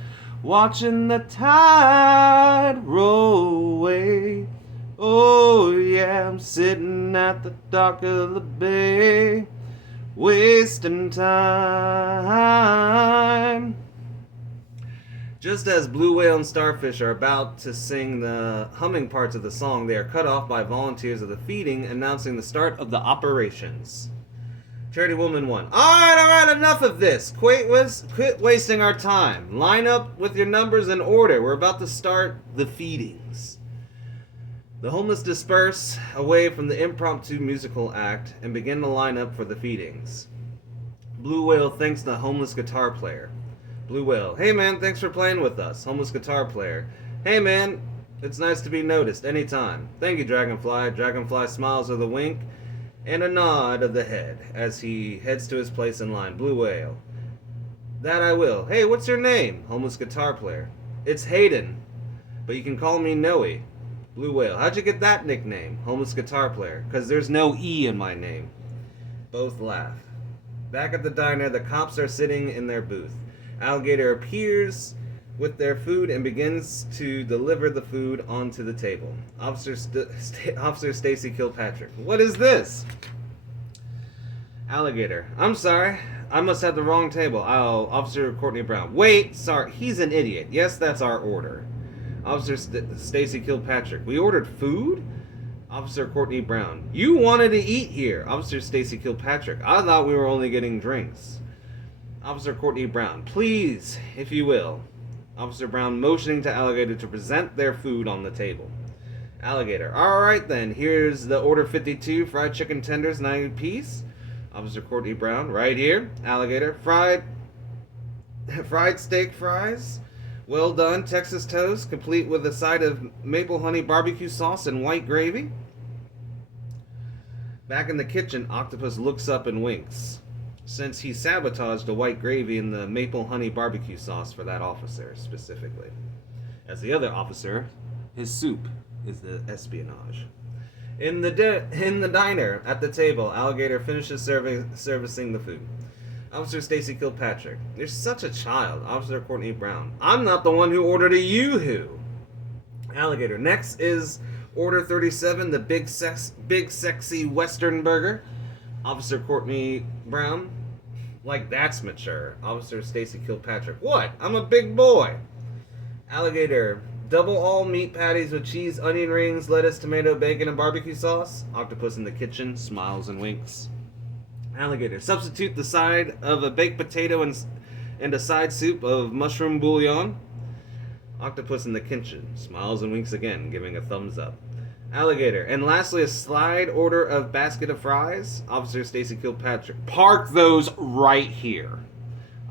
Watching the tide roll away. Oh yeah, I'm sitting at the dock of the bay, wasting time. Just as blue whale and starfish are about to sing the humming parts of the song, they are cut off by volunteers of the feeding announcing the start of the operations. Charity Woman 1. Alright, enough of this. Quit wasting our time. Line up with your numbers in order. We're about to start the feedings. The homeless disperse away from the impromptu musical act and begin to line up for the feedings. Blue whale thanks the homeless guitar player. Blue whale. Hey man, thanks for playing with us. Homeless guitar player. Hey man, it's nice to be noticed anytime. Thank you, Dragonfly. Dragonfly smiles with a wink and a nod of the head as he heads to his place in line. Blue whale. That I will. Hey, what's your name? Homeless guitar player. It's Haydn, but you can call me Noe. Blue whale. How'd you get that nickname? Homeless guitar player. 'Cause there's no E in my name. Both laugh. Back at the diner, the cops are sitting in their booth. Alligator appears with their food and begins to deliver the food onto the table. Officer Stacy Kilpatrick. What is this? Alligator. I'm sorry. I must have the wrong table. Oh, Officer Courtney Brown. Wait, sorry. He's an idiot. Yes, that's our order. Officer Stacy Kilpatrick. We ordered food? Officer Courtney Brown. You wanted to eat here. Officer Stacy Kilpatrick. I thought we were only getting drinks. Officer Courtney Brown. Please, if you will. Officer Brown motioning to Alligator to present their food on the table. Alligator. Alright then, here's the order 52, fried chicken tenders, 9 apiece. Officer Courtney Brown. Right here. Alligator. Fried steak fries. Well done. Texas toast, complete with a side of maple honey barbecue sauce and white gravy. Back in the kitchen, Octopus looks up and winks, since he sabotaged the white gravy and the maple honey barbecue sauce for that officer specifically. As the other officer, his soup is the espionage. In the diner, at the table, Alligator finishes servicing the food. Officer Stacy Kilpatrick. You're such a child. Officer Courtney Brown. I'm not the one who ordered a yoo-hoo. Alligator. Next is Order 37, the big sexy Western burger. Officer Courtney Brown. Like that's mature. Officer Stacy Kilpatrick. What? I'm a big boy. Alligator. Double all meat patties with cheese, onion rings, lettuce, tomato, bacon, and barbecue sauce. Octopus in the kitchen smiles and winks. Alligator. Substitute the side of a baked potato and a side soup of mushroom bouillon. Octopus in the kitchen smiles and winks again, giving a thumbs up. Alligator. And lastly, a slide order of basket of fries. Officer Stacy Kilpatrick. Park those right here.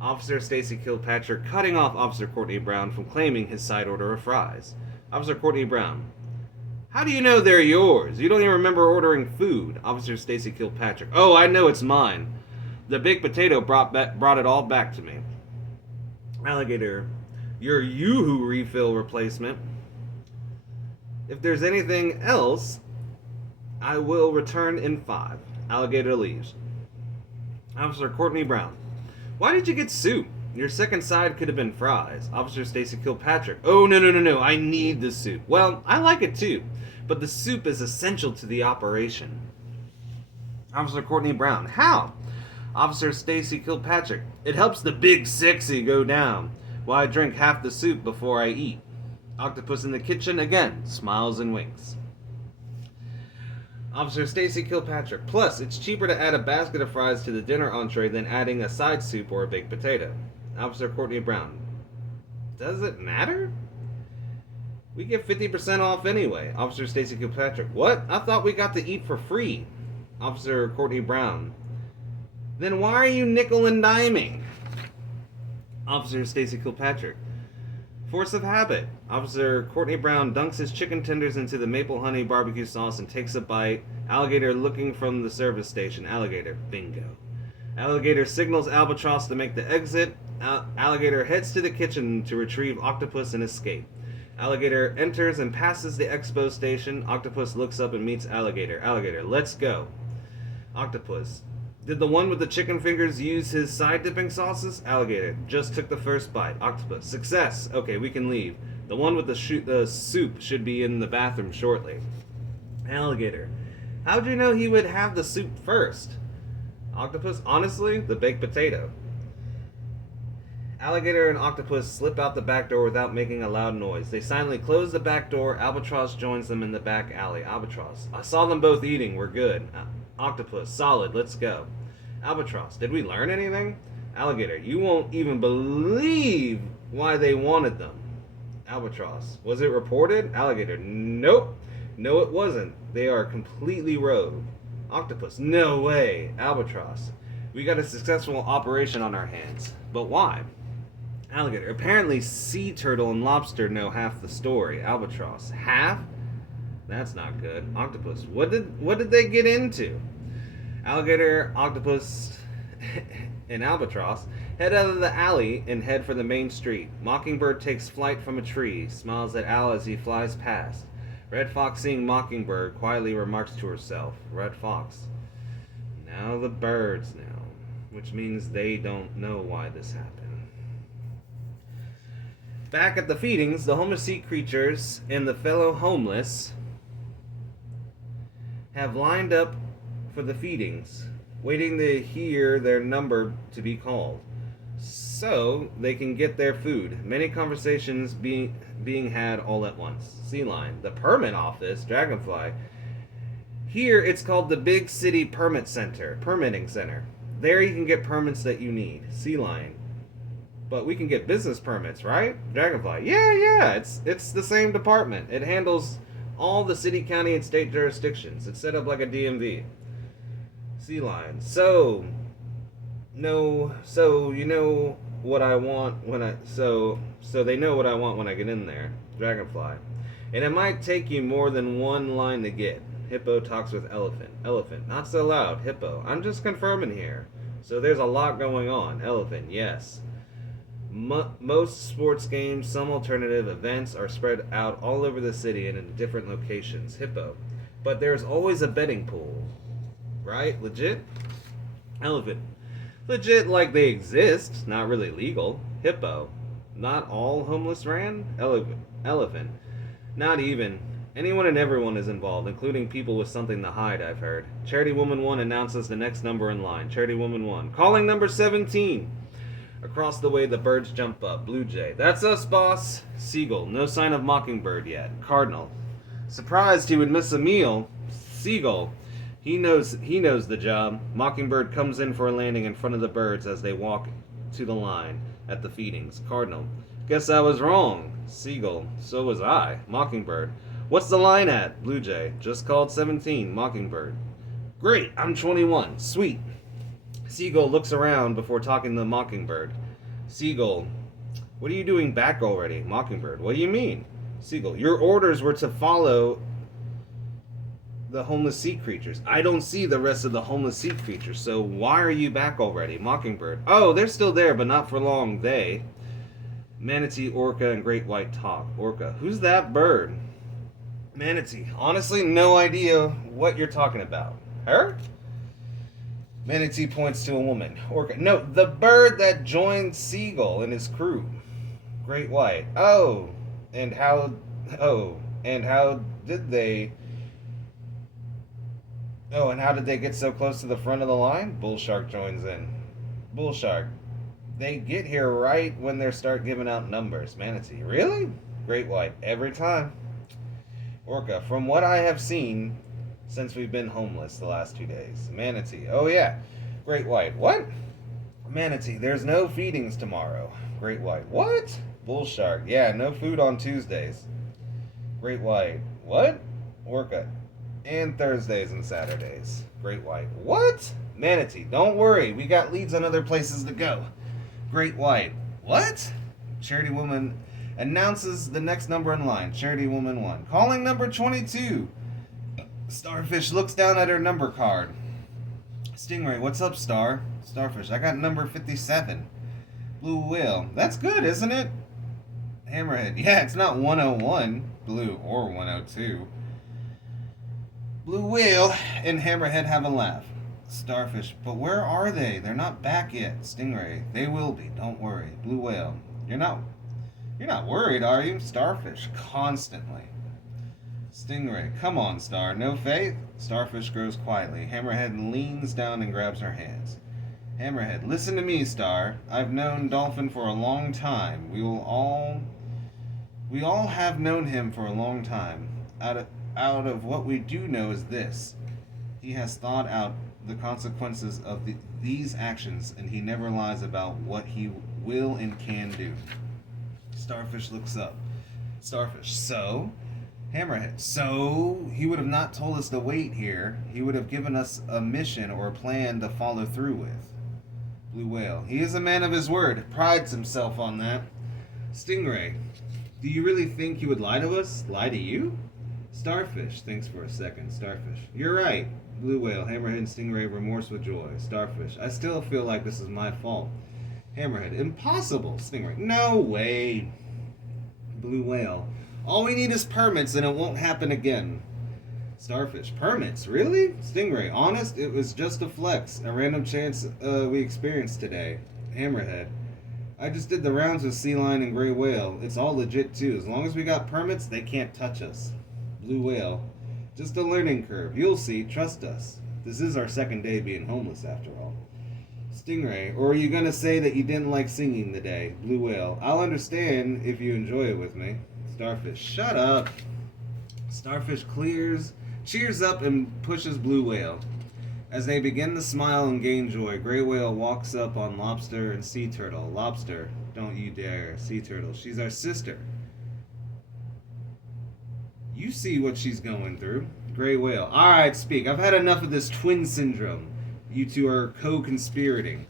Officer Stacy Kilpatrick cutting off Officer Courtney Brown from claiming his side order of fries. Officer Courtney Brown. How do you know they're yours? You don't even remember ordering food. Officer Stacy Kilpatrick. Oh, I know it's mine. The big potato brought it all back to me. Alligator. Your Yoo-hoo refill replacement. If there's anything else, I will return in 5. Alligator leaves. Officer Courtney Brown. Why did you get soup? Your second side could have been fries. Officer Stacy Kilpatrick. Oh, no. I need the soup. Well, I like it too, but the soup is essential to the operation. Officer Courtney Brown. How? Officer Stacy Kilpatrick. It helps the big sexy go down while I drink half the soup before I eat. Octopus in the kitchen again smiles and winks. Officer Stacy Kilpatrick. Plus, it's cheaper to add a basket of fries to the dinner entree than adding a side soup or a baked potato. Officer Courtney Brown. Does it matter? We get 50% off anyway. Officer Stacy Kilpatrick. What? I thought we got to eat for free. Officer Courtney Brown. Then why are you nickel and diming? Officer Stacy Kilpatrick. Force of habit. Officer Courtney Brown dunks his chicken tenders into the maple honey barbecue sauce and takes a bite. Alligator looking from the service station. Alligator. Bingo. Alligator signals Albatross to make the exit. Alligator heads to the kitchen to retrieve Octopus and escape. Alligator enters and passes the expo station. Octopus looks up and meets Alligator. Alligator, let's go. Octopus. Did the one with the chicken fingers use his side dipping sauces? Alligator. Just took the first bite. Octopus. Success. Okay, we can leave. The one with the soup should be in the bathroom shortly. Alligator. How'd you know he would have the soup first? Octopus. Honestly, the baked potato. Alligator and Octopus slip out the back door without making a loud noise. They silently close the back door. Albatross joins them in the back alley. Albatross. I saw them both eating. We're good. Octopus. Solid. Let's go. Albatross. Did we learn anything? Alligator. You won't even believe why they wanted them. Albatross. Was it reported? Alligator. Nope. No, it wasn't. They are completely rogue. Octopus. No way. Albatross. We got a successful operation on our hands. But why? Alligator. Apparently sea turtle and lobster know half the story. Albatross. Half? That's not good. Octopus. What did they get into? Alligator, Octopus, and Albatross head out of the alley and head for the main street. Mockingbird takes flight from a tree, smiles at Al as he flies past. Red Fox, seeing Mockingbird, quietly remarks to herself. Red Fox. Now the birds know, which means they don't know why this happened. Back at the feedings, the homeless sea creatures and the fellow homeless have lined up for the feedings, waiting to hear their number to be called, so they can get their food. Many conversations being had all at once. Sea Lion. The permit office, Dragonfly. Here it's called the Big City Permitting Center. There you can get permits that you need. Sea Lion. But we can get business permits, right? Dragonfly. Yeah. It's the same department. It handles all the city, county, and state jurisdictions. It's set up like a DMV. Sea Lion. So you know what I want when so they know what I want when I get in there. Dragonfly. And it might take you more than one line to get. Hippo talks with Elephant. Elephant. Not so loud. Hippo. I'm just confirming here. So there's a lot going on. Elephant. Yes. Most sports games, some alternative events are spread out all over the city and in different locations. Hippo. But there's always a betting pool. Right? Legit? Elephant. Legit like they exist, not really legal. Hippo. Not all homeless ran? Elephant. Not even. Anyone and everyone is involved, including people with something to hide, I've heard. Charity Woman 1 announces the next number in line. Charity Woman 1. Calling number 17. Across the way, the birds jump up. Blue Jay. That's us, boss. Seagull. No sign of Mockingbird yet. Cardinal. Surprised he would miss a meal. Seagull. He knows the job. Mockingbird comes in for a landing in front of the birds as they walk to the line at the feedings. Cardinal. Guess I was wrong. Seagull. So was I. Mockingbird. What's the line at? Blue Jay. Just called 17. Mockingbird. Great. I'm 21. Sweet. Seagull looks around before talking to Mockingbird. Seagull. What are you doing back already? Mockingbird. What do you mean? Seagull. Your orders were to follow the homeless sea creatures. I don't see the rest of the homeless sea creatures, so why are you back already? Mockingbird. Oh, they're still there, but not for long. They. Manatee, orca, and great white talk. Orca. Who's that bird? Manatee. Honestly, no idea what you're talking about. Her? Manatee points to a woman. Orca. No, the bird that joined Seagull and his crew. Great white. Oh, and how... Oh, and how did they... Oh, and how did they get so close to the front of the line? Bullshark joins in. Bullshark. They get here right when they start giving out numbers. Manatee. Really? Great white. Every time. Orca. From what I have seen since we've been homeless the last 2 days. Manatee. Oh, yeah. Great white. What? Manatee. There's no feedings tomorrow. Great white. What? Bullshark. Yeah, no food on Tuesdays. Great white. What? Orca. And Thursdays and Saturdays. Great white. What? Manatee. Don't worry. We got leads on other places to go. Great white. What? Charity woman announces the next number in line. Charity woman 1. Calling number 22. Starfish looks down at her number card. Stingray. What's up, Star? Starfish. I got number 57. Blue whale. That's good, isn't it? Hammerhead. Yeah, it's not 101. Blue or 102. Blue whale and Hammerhead have a laugh. Starfish. But where are they? They're not back yet. Stingray. They will be. Don't worry. Blue whale. You're not worried, are you? Starfish. Constantly. Stingray. Come on, Star. No faith? Starfish grows quietly. Hammerhead leans down and grabs her hands. Hammerhead. Listen to me, Star. I've known Dolphin for a long time. We all have known him for a long time. Out of what we do know is this. He has thought out the consequences of these actions, and he never lies about what he will and can do. Starfish looks up. Starfish. So? Hammerhead. So, he would have not told us to wait here. He would have given us a mission or a plan to follow through with. Blue whale. He is a man of his word. Prides himself on that. Stingray. Do you really think he would lie to us? Lie to you? Starfish thinks for a second. Starfish. You're right. Blue whale. Hammerhead and Stingray remorse with joy. Starfish. I still feel like this is my fault. Hammerhead. Impossible. Stingray. No way. Blue whale. All we need is permits and it won't happen again. Starfish. Permits? Really? Stingray. Honest? It was just a flex. A random chance we experienced today. Hammerhead. I just did the rounds with sea lion and gray whale. It's all legit too. As long as we got permits, they can't touch us. Blue whale. Just a learning curve. You'll see. Trust us. This is our second day being homeless after all. Stingray. Or are you going to say that you didn't like singing today? Blue whale. I'll understand if you enjoy it with me. Starfish. Shut up. Starfish cheers up and pushes blue whale. As they begin to smile and gain joy, gray whale walks up on lobster and sea turtle. Lobster. Don't you dare. Sea turtle. She's our sister. You see what she's going through. Gray whale. Alright, speak. I've had enough of this twin syndrome. You two are co-conspirating.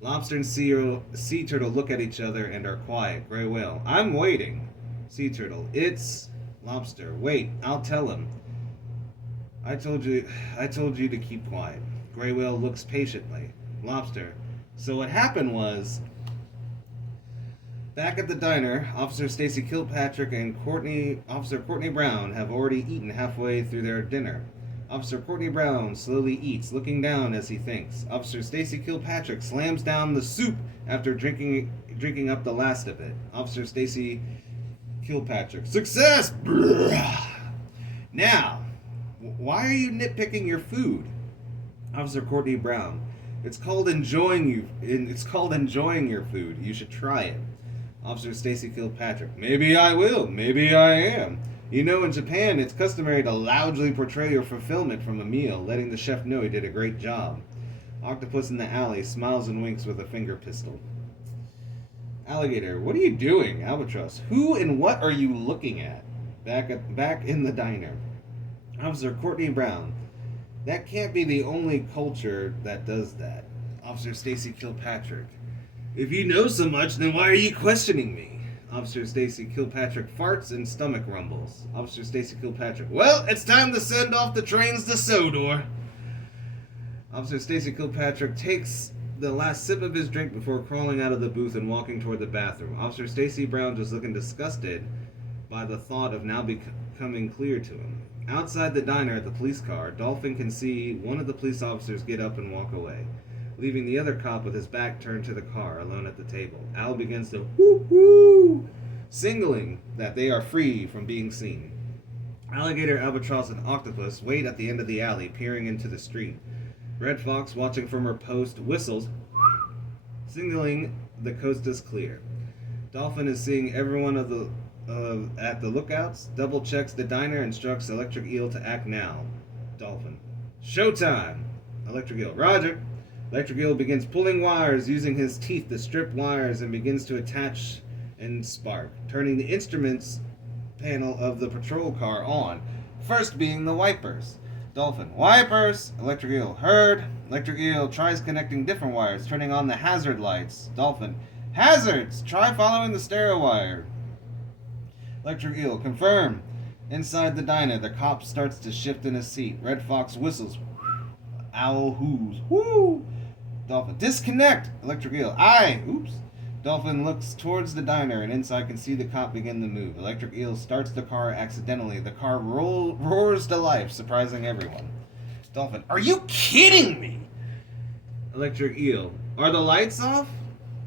Lobster and sea turtle look at each other and are quiet. Gray whale. I'm waiting. Sea turtle. It's... Lobster. Wait, I'll tell him. I told you to keep quiet. Gray whale looks patiently. Lobster. So what happened was... Back at the diner, Officer Stacy Kilpatrick and Officer Courtney Brown have already eaten halfway through their dinner. Officer Courtney Brown slowly eats, looking down as he thinks. Officer Stacy Kilpatrick slams down the soup after drinking up the last of it. Officer Stacy Kilpatrick. Success! Now, why are you nitpicking your food? Officer Courtney Brown. It's called enjoying your food. You should try it. Officer Stacy Kilpatrick. Maybe I will. Maybe I am. You know, in Japan, it's customary to loudly portray your fulfillment from a meal, letting the chef know he did a great job. Octopus in the alley smiles and winks with a finger pistol. Alligator. What are you doing? Albatross. Who and what are you looking at? Back in the diner. Officer Courtney Brown. That can't be the only culture that does that. Officer Stacy Kilpatrick. If you know so much, then why are you questioning me? Officer Stacy Kilpatrick farts and stomach rumbles. Officer Stacy Kilpatrick, well, it's time to send off the trains to Sodor. Officer Stacy Kilpatrick takes the last sip of his drink before crawling out of the booth and walking toward the bathroom. Officer Stacy Brown just looking disgusted by the thought of now becoming clear to him. Outside the diner at the police car, Dolphin can see one of the police officers get up and walk away, leaving the other cop with his back turned to the car, alone at the table. Al begins to whoo-hoo, signaling that they are free from being seen. Alligator, Albatross, and Octopus wait at the end of the alley, peering into the street. Red Fox, watching from her post, whistles, signaling the coast is clear. Dolphin is seeing everyone at the lookouts, double checks the diner, instructs Electric Eel to act now. Dolphin, showtime! Electric Eel, roger! Electric Eel begins pulling wires, using his teeth to strip wires, and begins to attach and spark, turning the instruments panel of the patrol car on, first being the wipers. Dolphin, wipers! Electric Eel, heard. Electric Eel tries connecting different wires, turning on the hazard lights. Dolphin, hazards! Try following the stereo wire. Electric Eel, confirm. Inside the diner, the cop starts to shift in his seat. Red Fox whistles. Owl whoos. Woo! Dolphin, disconnect! Electric Eel, aye! Oops. Dolphin looks towards the diner and inside can see the cop begin to move. Electric Eel starts the car accidentally. The car roars to life, surprising everyone. Dolphin, are you kidding me? Electric Eel, are the lights off?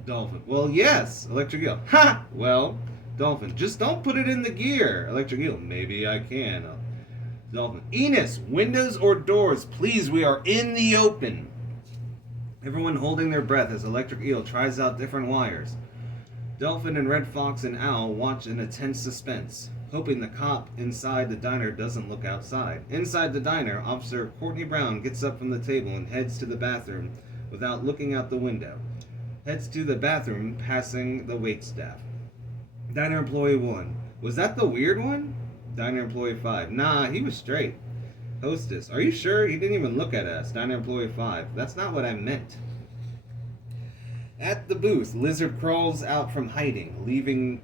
Dolphin, well, yes. Electric Eel, ha! Well, Dolphin, just don't put it in the gear. Electric Eel, maybe I can. Dolphin, Enos, windows or doors, please, we are in the open. Everyone holding their breath as Electric Eel tries out different wires. Dolphin and Red Fox and Owl watch in a tense suspense, hoping the cop inside the diner doesn't look outside. Inside the diner, Officer Courtney Brown gets up from the table and heads to the bathroom without looking out the window. Heads to the bathroom, passing the waitstaff. Diner Employee 1. Was that the weird one? Diner Employee 5. Nah, he was straight. Hostess, are you sure? He didn't even look at us. Diner Employee 5. That's not what I meant. At the booth, Lizard crawls out from hiding, leaving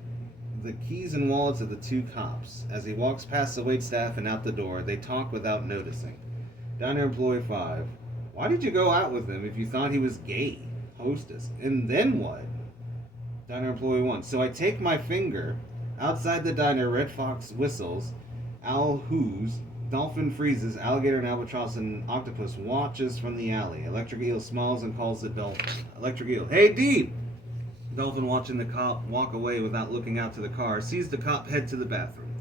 the keys and wallets of the two cops. As he walks past the waitstaff and out the door, they talk without noticing. Diner Employee 5. Why did you go out with him if you thought he was gay? Hostess. And then what? Diner Employee 1. So I take my finger. Outside the diner, Red Fox whistles. Owl whoos. Dolphin freezes. Alligator and Albatross and Octopus watches from the alley. Electric Eel smiles and calls the Dolphin. Electric Eel, hey Dee! Dolphin, watching the cop walk away without looking out to the car, sees the cop head to the bathroom.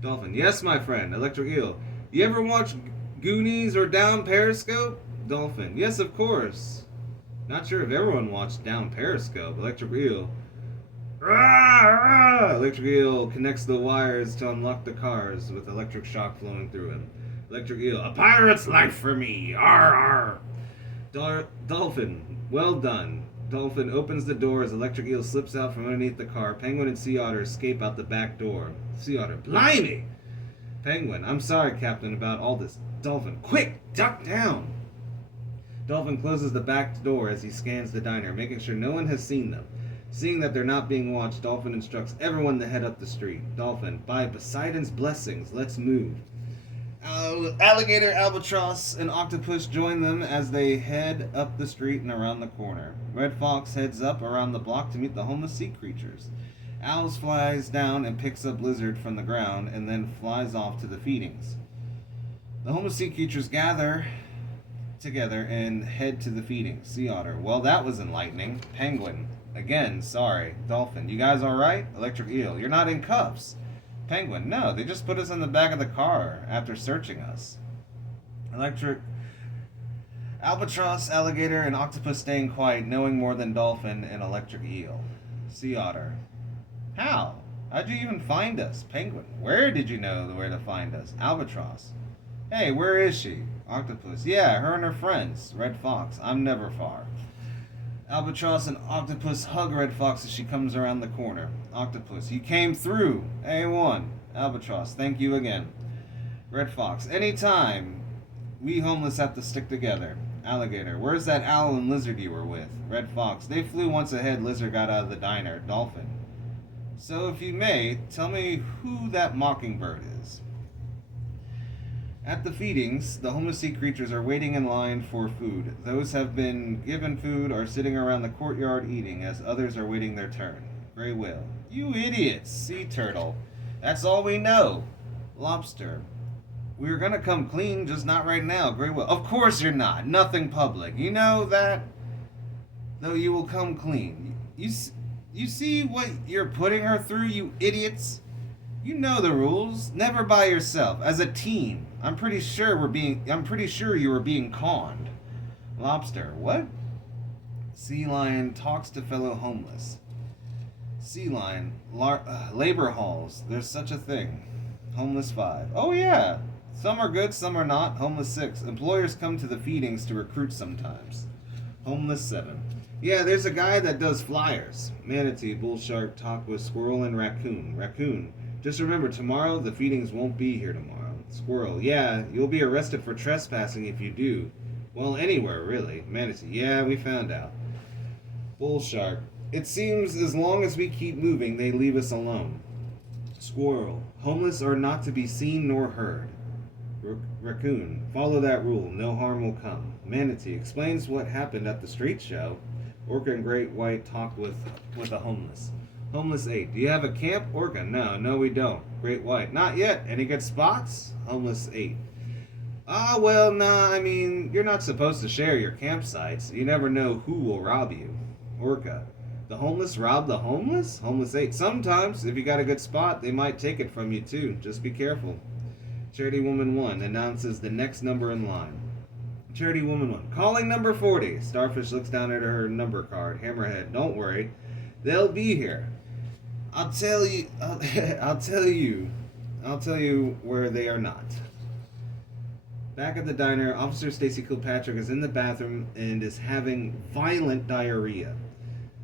Dolphin, yes, my friend. Electric Eel, you ever watch Goonies or Down Periscope? Dolphin, yes, of course. Not sure if everyone watched Down Periscope. Electric Eel, rah! Electric Eel connects the wires to unlock the cars with electric shock flowing through him. Electric Eel, a pirate's life for me! Arr, arr! Dolphin, well done. Dolphin opens the door as Electric Eel slips out from underneath the car. Penguin and Sea Otter escape out the back door. Sea Otter, blimey! Penguin, I'm sorry, Captain, about all this. Dolphin, quick, duck down! Dolphin closes the back door as he scans the diner, making sure no one has seen them. Seeing that they're not being watched, Dolphin instructs everyone to head up the street. Dolphin, by Poseidon's blessings, let's move. Alligator, Albatross, and Octopus join them as they head up the street and around the corner. Red Fox heads up around the block to meet the homeless sea creatures. Owls flies down and picks up Lizard from the ground and then flies off to the feedings. The homeless sea creatures gather together and head to the feedings. Sea Otter, well, that was enlightening. Penguin, again, sorry. Dolphin, you guys alright? Electric Eel, you're not in cuffs. Penguin, no, they just put us in the back of the car after searching us. Electric Albatross, Alligator, and Octopus staying quiet, knowing more than Dolphin and Electric Eel. Sea Otter, how? How'd you even find us? Penguin, where did you know where to find us? Albatross, hey, where is she? Octopus, yeah, her and her friends. Red Fox, I'm never far. Albatross and Octopus hug Red Fox as she comes around the corner. Octopus, you came through. A1. Albatross, thank you again. Red Fox, anytime. We homeless have to stick together. Alligator, where's that owl and lizard you were with? Red Fox, they flew once ahead. Lizard got out of the diner. Dolphin, So, if you may, tell me who that mockingbird is. At the feedings, the homeless sea creatures are waiting in line for food. Those have been given food are sitting around the courtyard eating, as others are waiting their turn. Gray whale. You idiots! Sea turtle. That's all we know. Lobster. We were gonna come clean, just not right now. Gray whale. Of course you're not. Nothing public. You know that? Though you will come clean. You see what you're putting her through, you idiots? You know the rules. Never by yourself. As a team. I'm pretty sure you were being conned. Lobster. What? Sea lion talks to fellow homeless. Sea lion. Labor halls. There's such a thing. Homeless 5. Oh yeah. Some are good, some are not. Homeless 6. Employers come to the feedings to recruit sometimes. Homeless 7. Yeah, there's a guy that does flyers. Manatee, bull shark, talk with squirrel and raccoon. Raccoon. Just remember, tomorrow the feedings won't be here tomorrow. Squirrel. Yeah, you'll be arrested for trespassing if you do. Well, anywhere, really. Manatee. Yeah, we found out. Bull shark. It seems as long as we keep moving, they leave us alone. Squirrel. Homeless are not to be seen nor heard. Raccoon. Follow that rule. No harm will come. Manatee. Explains what happened at the street show. Orca and Great White talk with a homeless. Homeless 8. Do you have a camp? Orca. No, we don't. Great White. Not yet. Any good spots? Homeless 8. Well, nah, I mean, you're not supposed to share your campsites. You never know who will rob you. Orca. The homeless rob the homeless? Homeless 8. Sometimes, if you got a good spot, they might take it from you too. Just be careful. Charity Woman 1 announces the next number in line. Charity Woman 1. Calling number 40. Starfish looks down at her number card. Hammerhead. Don't worry. They'll be here. I'll tell you where they are not. Back at the diner, Officer Stacy Kilpatrick is in the bathroom and is having violent diarrhea.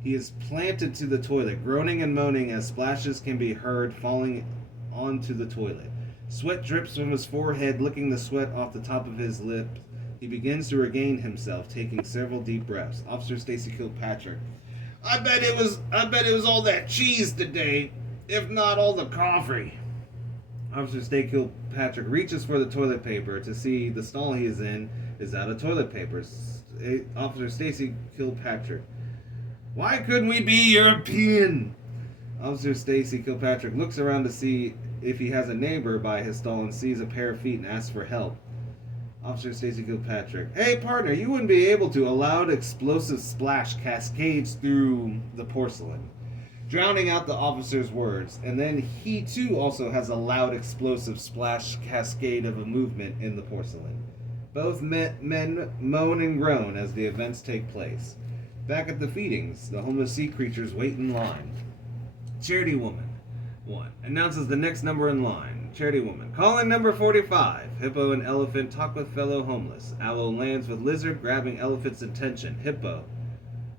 He is planted to the toilet, groaning and moaning as splashes can be heard falling onto the toilet. Sweat drips from his forehead, licking the sweat off the top of his lip. He begins to regain himself, taking several deep breaths. Officer Stacy Kilpatrick. I bet it was all that cheese today, if not all the coffee. Officer Stacy Kilpatrick reaches for the toilet paper to see the stall he is in is out of toilet paper. Officer Stacy Kilpatrick. Why couldn't we be European? Officer Stacy Kilpatrick looks around to see if he has a neighbor by his stall and sees a pair of feet and asks for help. Officer Stacy Kilpatrick. Hey, partner, you wouldn't be able to. A loud explosive splash cascades through the porcelain, drowning out the officer's words. And then he, too, also has a loud explosive splash cascade of a movement in the porcelain. Both men moan and groan as the events take place. Back at the feedings, the homeless sea creatures wait in line. Charity Woman 1 announces the next number in line. Charity Woman. Calling number 45. Hippo and elephant talk with fellow homeless. Owl lands with lizard, grabbing elephant's attention. Hippo.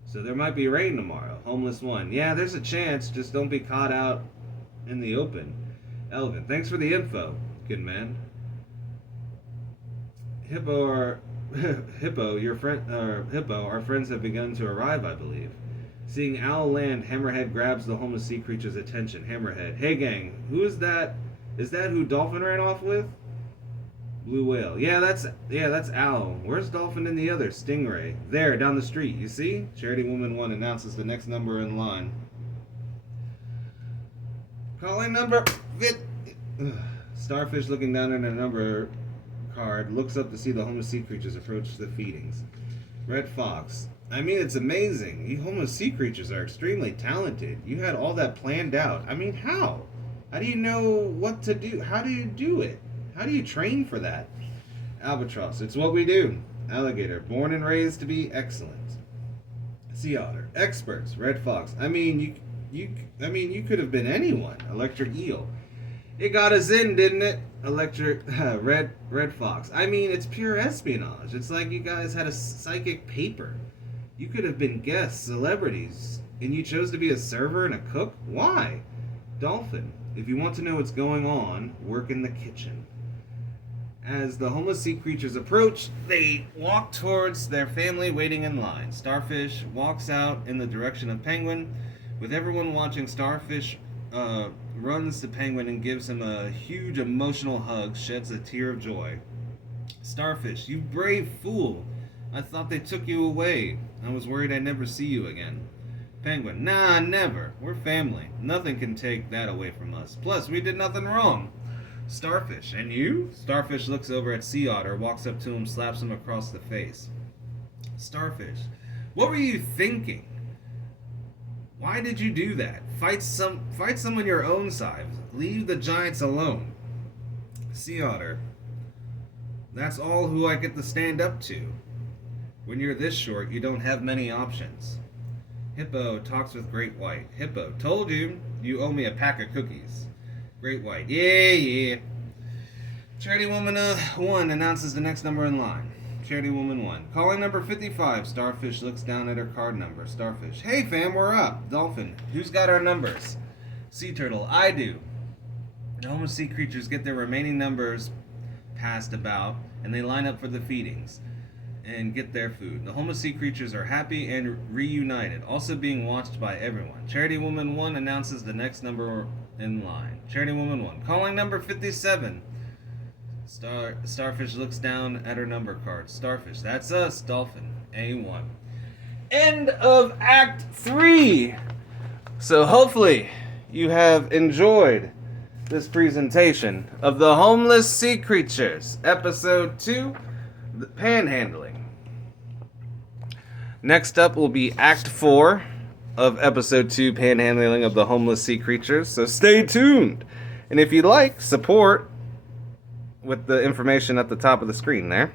So there might be rain tomorrow. Homeless 1. Yeah, there's a chance. Just don't be caught out in the open. Elephant. Thanks for the info. Good man. Hippo, our friends have begun to arrive, I believe. Seeing Owl land, Hammerhead grabs the homeless sea creature's attention. Hammerhead. Hey gang, who is that? Is that who Dolphin ran off with? Blue Whale. Yeah, that's Owl. Where's Dolphin and the other? Stingray. There, down the street. You see? Charity Woman 1 announces the next number in line. Calling number... Starfish, looking down at a number card, looks up to see the homeless sea creatures approach the feedings. Red Fox. I mean, it's amazing. You homeless sea creatures are extremely talented. You had all that planned out. I mean, how? How do you know what to do? How do you do it? How do you train for that? Albatross. It's what we do. Alligator. Born and raised to be excellent. Sea Otter. Experts. Red Fox. I mean, you could have been anyone. Electric Eel. It got us in, didn't it? Red Fox. I mean, it's pure espionage. It's like you guys had a psychic paper. You could have been guests, celebrities, and you chose to be a server and a cook? Why? Dolphin. If you want to know what's going on, work in the kitchen. As the homeless sea creatures approach, they walk towards their family waiting in line. Starfish walks out in the direction of Penguin. With everyone watching, Starfish runs to Penguin and gives him a huge emotional hug, sheds a tear of joy. Starfish, you brave fool! I thought they took you away. I was worried I'd never see you again. Penguin, nah, never. We're family. Nothing can take that away from us. Plus, we did nothing wrong. Starfish, and you? Starfish looks over at Sea Otter, walks up to him, slaps him across the face. Starfish, what were you thinking? Why did you do that? Fight someone your own size. Leave the giants alone. Sea Otter, that's all who I get to stand up to. When you're this short, you don't have many options. Hippo talks with Great White. Hippo, told you, you owe me a pack of cookies. Great White, yeah. Charity Woman 1 announces the next number in line. Charity Woman 1. Calling number 55. Starfish looks down at her card number. Starfish. Hey fam, we're up. Dolphin. Who's got our numbers? Sea Turtle. I do. The homeless sea creatures get their remaining numbers passed about, and they line up for the feedings and get their food. The homeless sea creatures are happy and reunited, also being watched by everyone. Charity Woman 1 announces the next number in line. Charity Woman 1. Calling number 57. Starfish looks down at her number card. Starfish, that's us. Dolphin, A1. End of Act 3. So hopefully you have enjoyed this presentation of the Homeless Sea Creatures, Episode 2, the Panhandling. Next up will be Act 4 of Episode 2, Panhandling of the Homeless Sea Creatures. So stay tuned. And if you'd like, support with the information at the top of the screen there.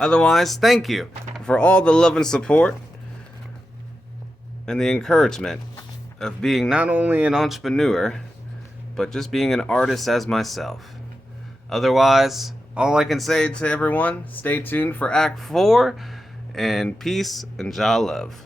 Otherwise, thank you for all the love and support and the encouragement of being not only an entrepreneur, but just being an artist as myself. Otherwise, all I can say to everyone, stay tuned for Act 4, and peace and Jah love.